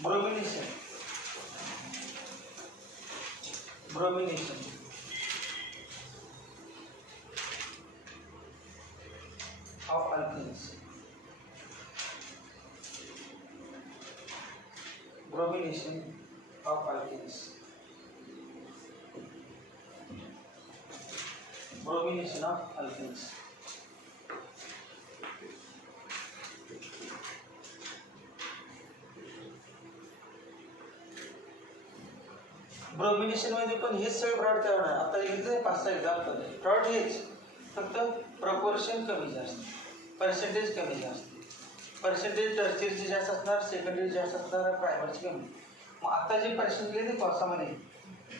Bromination. Bromination of alkenes. Bromination of alkenes. Bromination of alkenes. Bromination मध्ये पण हेच सगळे प्रॉडक्ट तयार होणार. आता इथे 5-6 एक्झाम्पल आहे. प्रॉडक्ट हेच फक्त प्रपोर्शन कमी जास्त पर्सेंटेज कमी जास्त. पर्सेंटेज टर्चरीचे जास्त असणार सेकंडरी जास्त असणार प्रायमरीचे कमी. मग आता जे पर्सेंटेज आहे कॉसामध्ये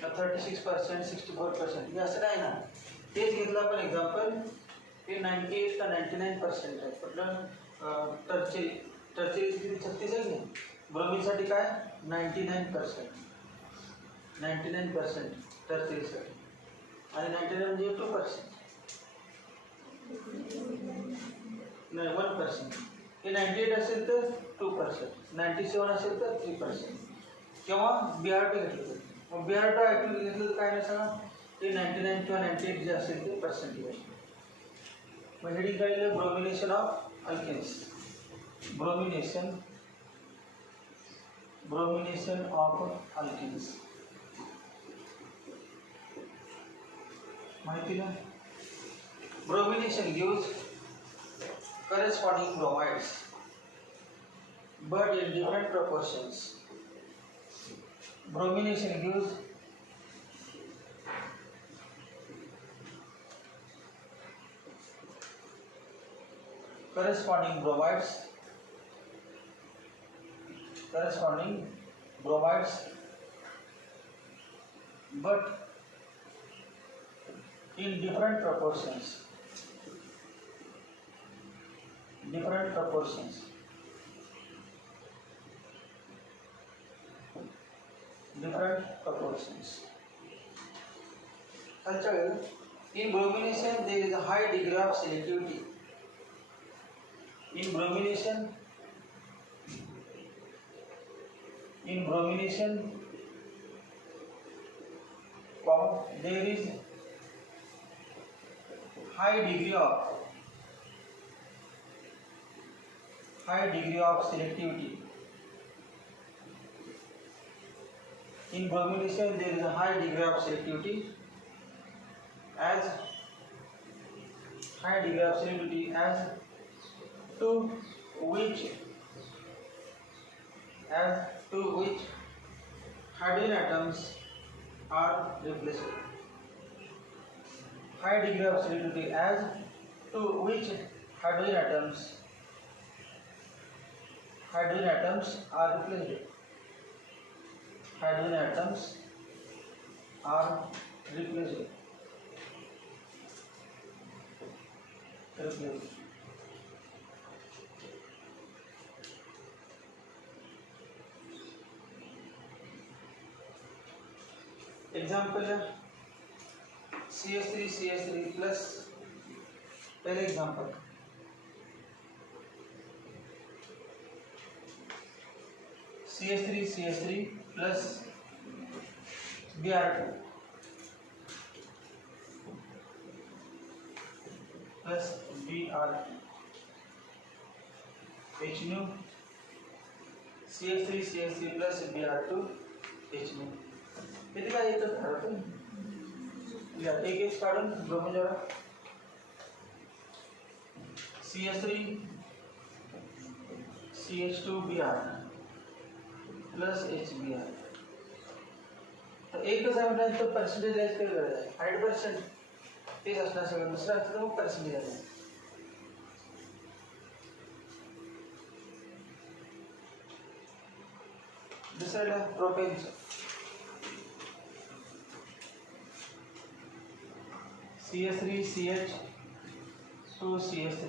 36% 64% हे असं नाही ना. तेच घेतलं आपण एक्झाम्पल ते 98 का 99% आहे. म्हटलं टर्चरी किती 36 आहे की ब्रोमिनसाठी काय 99% 99% टर्चरीसाठी आणि 99 म्हणजे 2% नाही 1%. हे 98 असेल तर 2%, 97 असेल तर 3%. किंवा BR2 घेतलं तर मग BR2 ॲक्च्युअली घेतलं तर काय नाही सांगा ते 99 किंवा 98 जे असेल ते पर्सेंटेज आहे. मग हेडिंग काय लिहिलं bromination of alkanes. Bromination of alkanes माहिती ना. Bromination gives corresponding bromides but in different proportions. Bromination gives corresponding bromides but in different proportions. In bromination there is a high degree of selectivity. In bromination there is high degree of high degree of selectivity. In bromelaceous there is a high degree of selectivity as to which hydrogen atoms are replaceable. High degree of selectivity as to which hydrogen atoms are replaceable. Hydrogen atoms are replaceable. Example है CH3 plus. पहले example CH3 plus Br2 plus Br2 H nu. CH3 plus Br2 H nu. किती काय येतं ठरवतो या एक काढून bromine जोडा. CH3 CH2Br plus HBr. तर एकच आहे म्हटल्यानंतर पर्सेंटेज लिहायचं काय गरज आहे. 100% तेच असणार सगळं. दुसरं असतं तर मग पर्सेंटेज आहे. दुसऱ्याला प्रोपेनचं CH3 CH2 CH3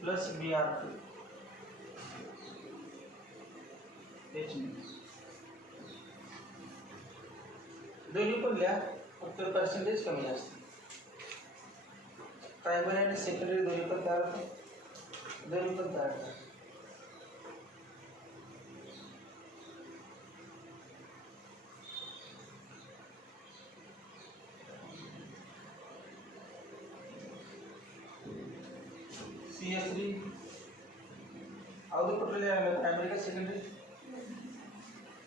plus Br2 H2. दोन्ही पण लिहा फक्त पर्सेंटेज कमी असते. प्रायमरी आणि सेकंडरी दोन्ही पण तयार होते. CH3 अवधि कुठले लिहायला प्रायमरी का secondary.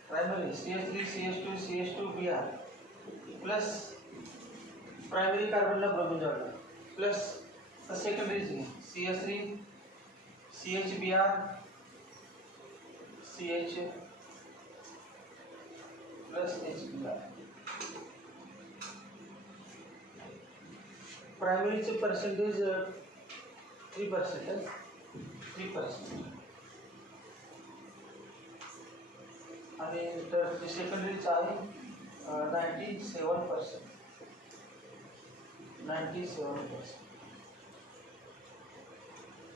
Primary CH3 CH2Br plus primary कार्बनला ब्रोमीन जोडला plus secondary CH3 CHBr CH plus HBr. प्रायमरीचे पर्सेंटेज 3% है. 3% आणि तर सेकंडरीचा आहे 97%.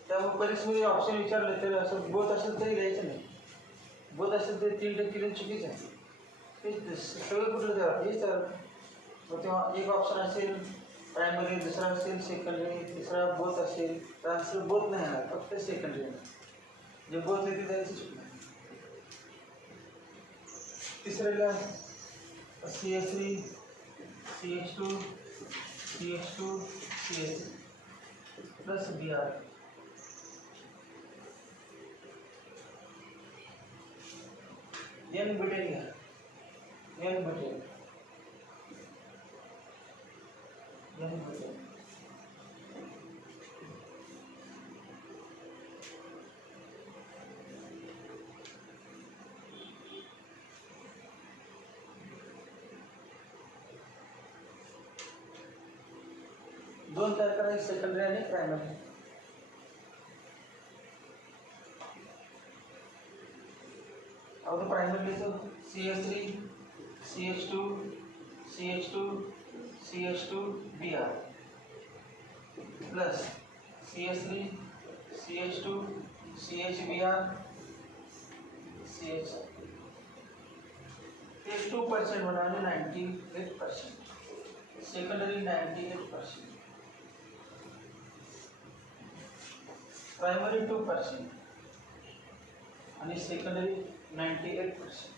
त्यामुळे परीक्षेमध्ये ऑप्शन विचारले तर असं बोथ असेल तरी लिहायचं नाही. बोथ असेल तरी 3% चुकीचं आहे. ते सगळं कुठलं द्यावं हेच तर. मग तेव्हा एक ऑप्शन असेल प्रायमरी, दुसरा असेल सेकंडरी, तिसरा बोथ असेल तर असं बोथ नाही येणार, फक्त सेकंडरी येणार. जे बोथ येते त्याची चुकणार. तिसऱ्याला CH3 CH2 CH3 plus Br N butane घ्या. N बुटेन दोन तयार करायचे सेकंडरी आणि प्रायमरी. अब तो प्राइमरी लिखो CH3 CH2Br plus CH3 CHBr CH. ये 2% बनाने 98%. सेकंडरी 98%. प्राइमरी 2% आणि सेकंडरी 98%.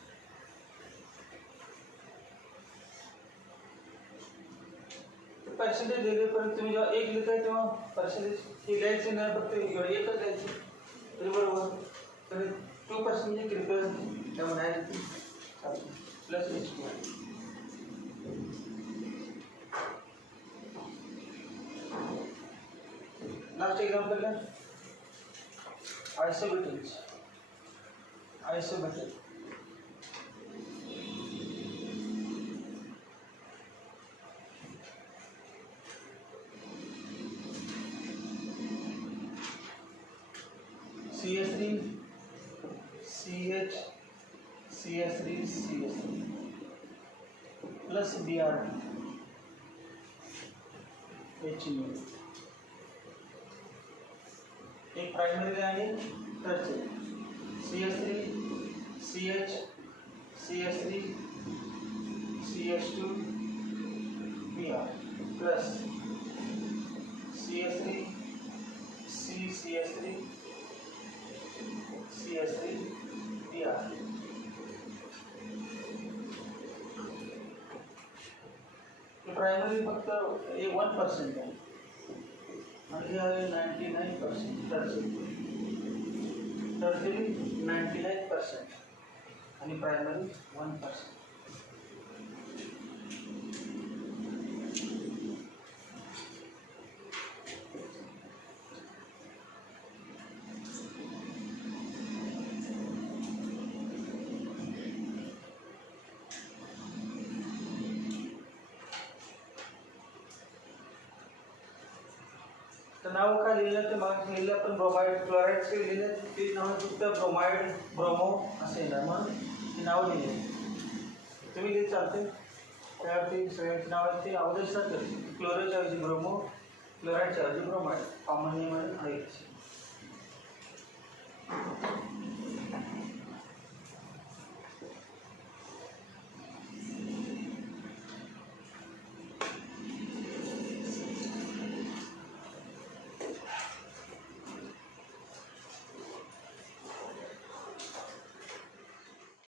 पर्सेंटेज दिले पण तुम्ही जेव्हा एक लिहिताय तेव्हा पर्सेंटेज हे लिहायचे नाही, फक्त एकच लिहायचे. तरी बरोबर तर 2% म्हणजे किरकोळ त्यामुळे प्लस H2 लास्ट एग्जांपल है आइसोबेटल्स आइसोबेटल CH3 CH CH3 CH3 plus Br H एक प्राइमरी आणि tertiary CH3 CH CH3 CH2 Br plus CH3 CH3 CH3 Br primary फक्त 1% आहे आणि हे आहे 99% टर्शियरी 99% आणि प्राइमरी 1%. नाव काय लिहिलं ते मागे लिहिलं आपण ब्रोमाइड क्लोराइडचे लिहिलं ते नाव फक्त ब्रोमाइड ब्रोमो असे येणार म्हणून ते नाव लिहिले तुम्ही लिहित चालते त्यावरती सगळ्यांची नाव आहेत ते अवधेशात क्लोराईडच्या ऐवजी ब्रोमो क्लोराइडच्या ऐवजी ब्रोमाइड कॉमन नेम आहे.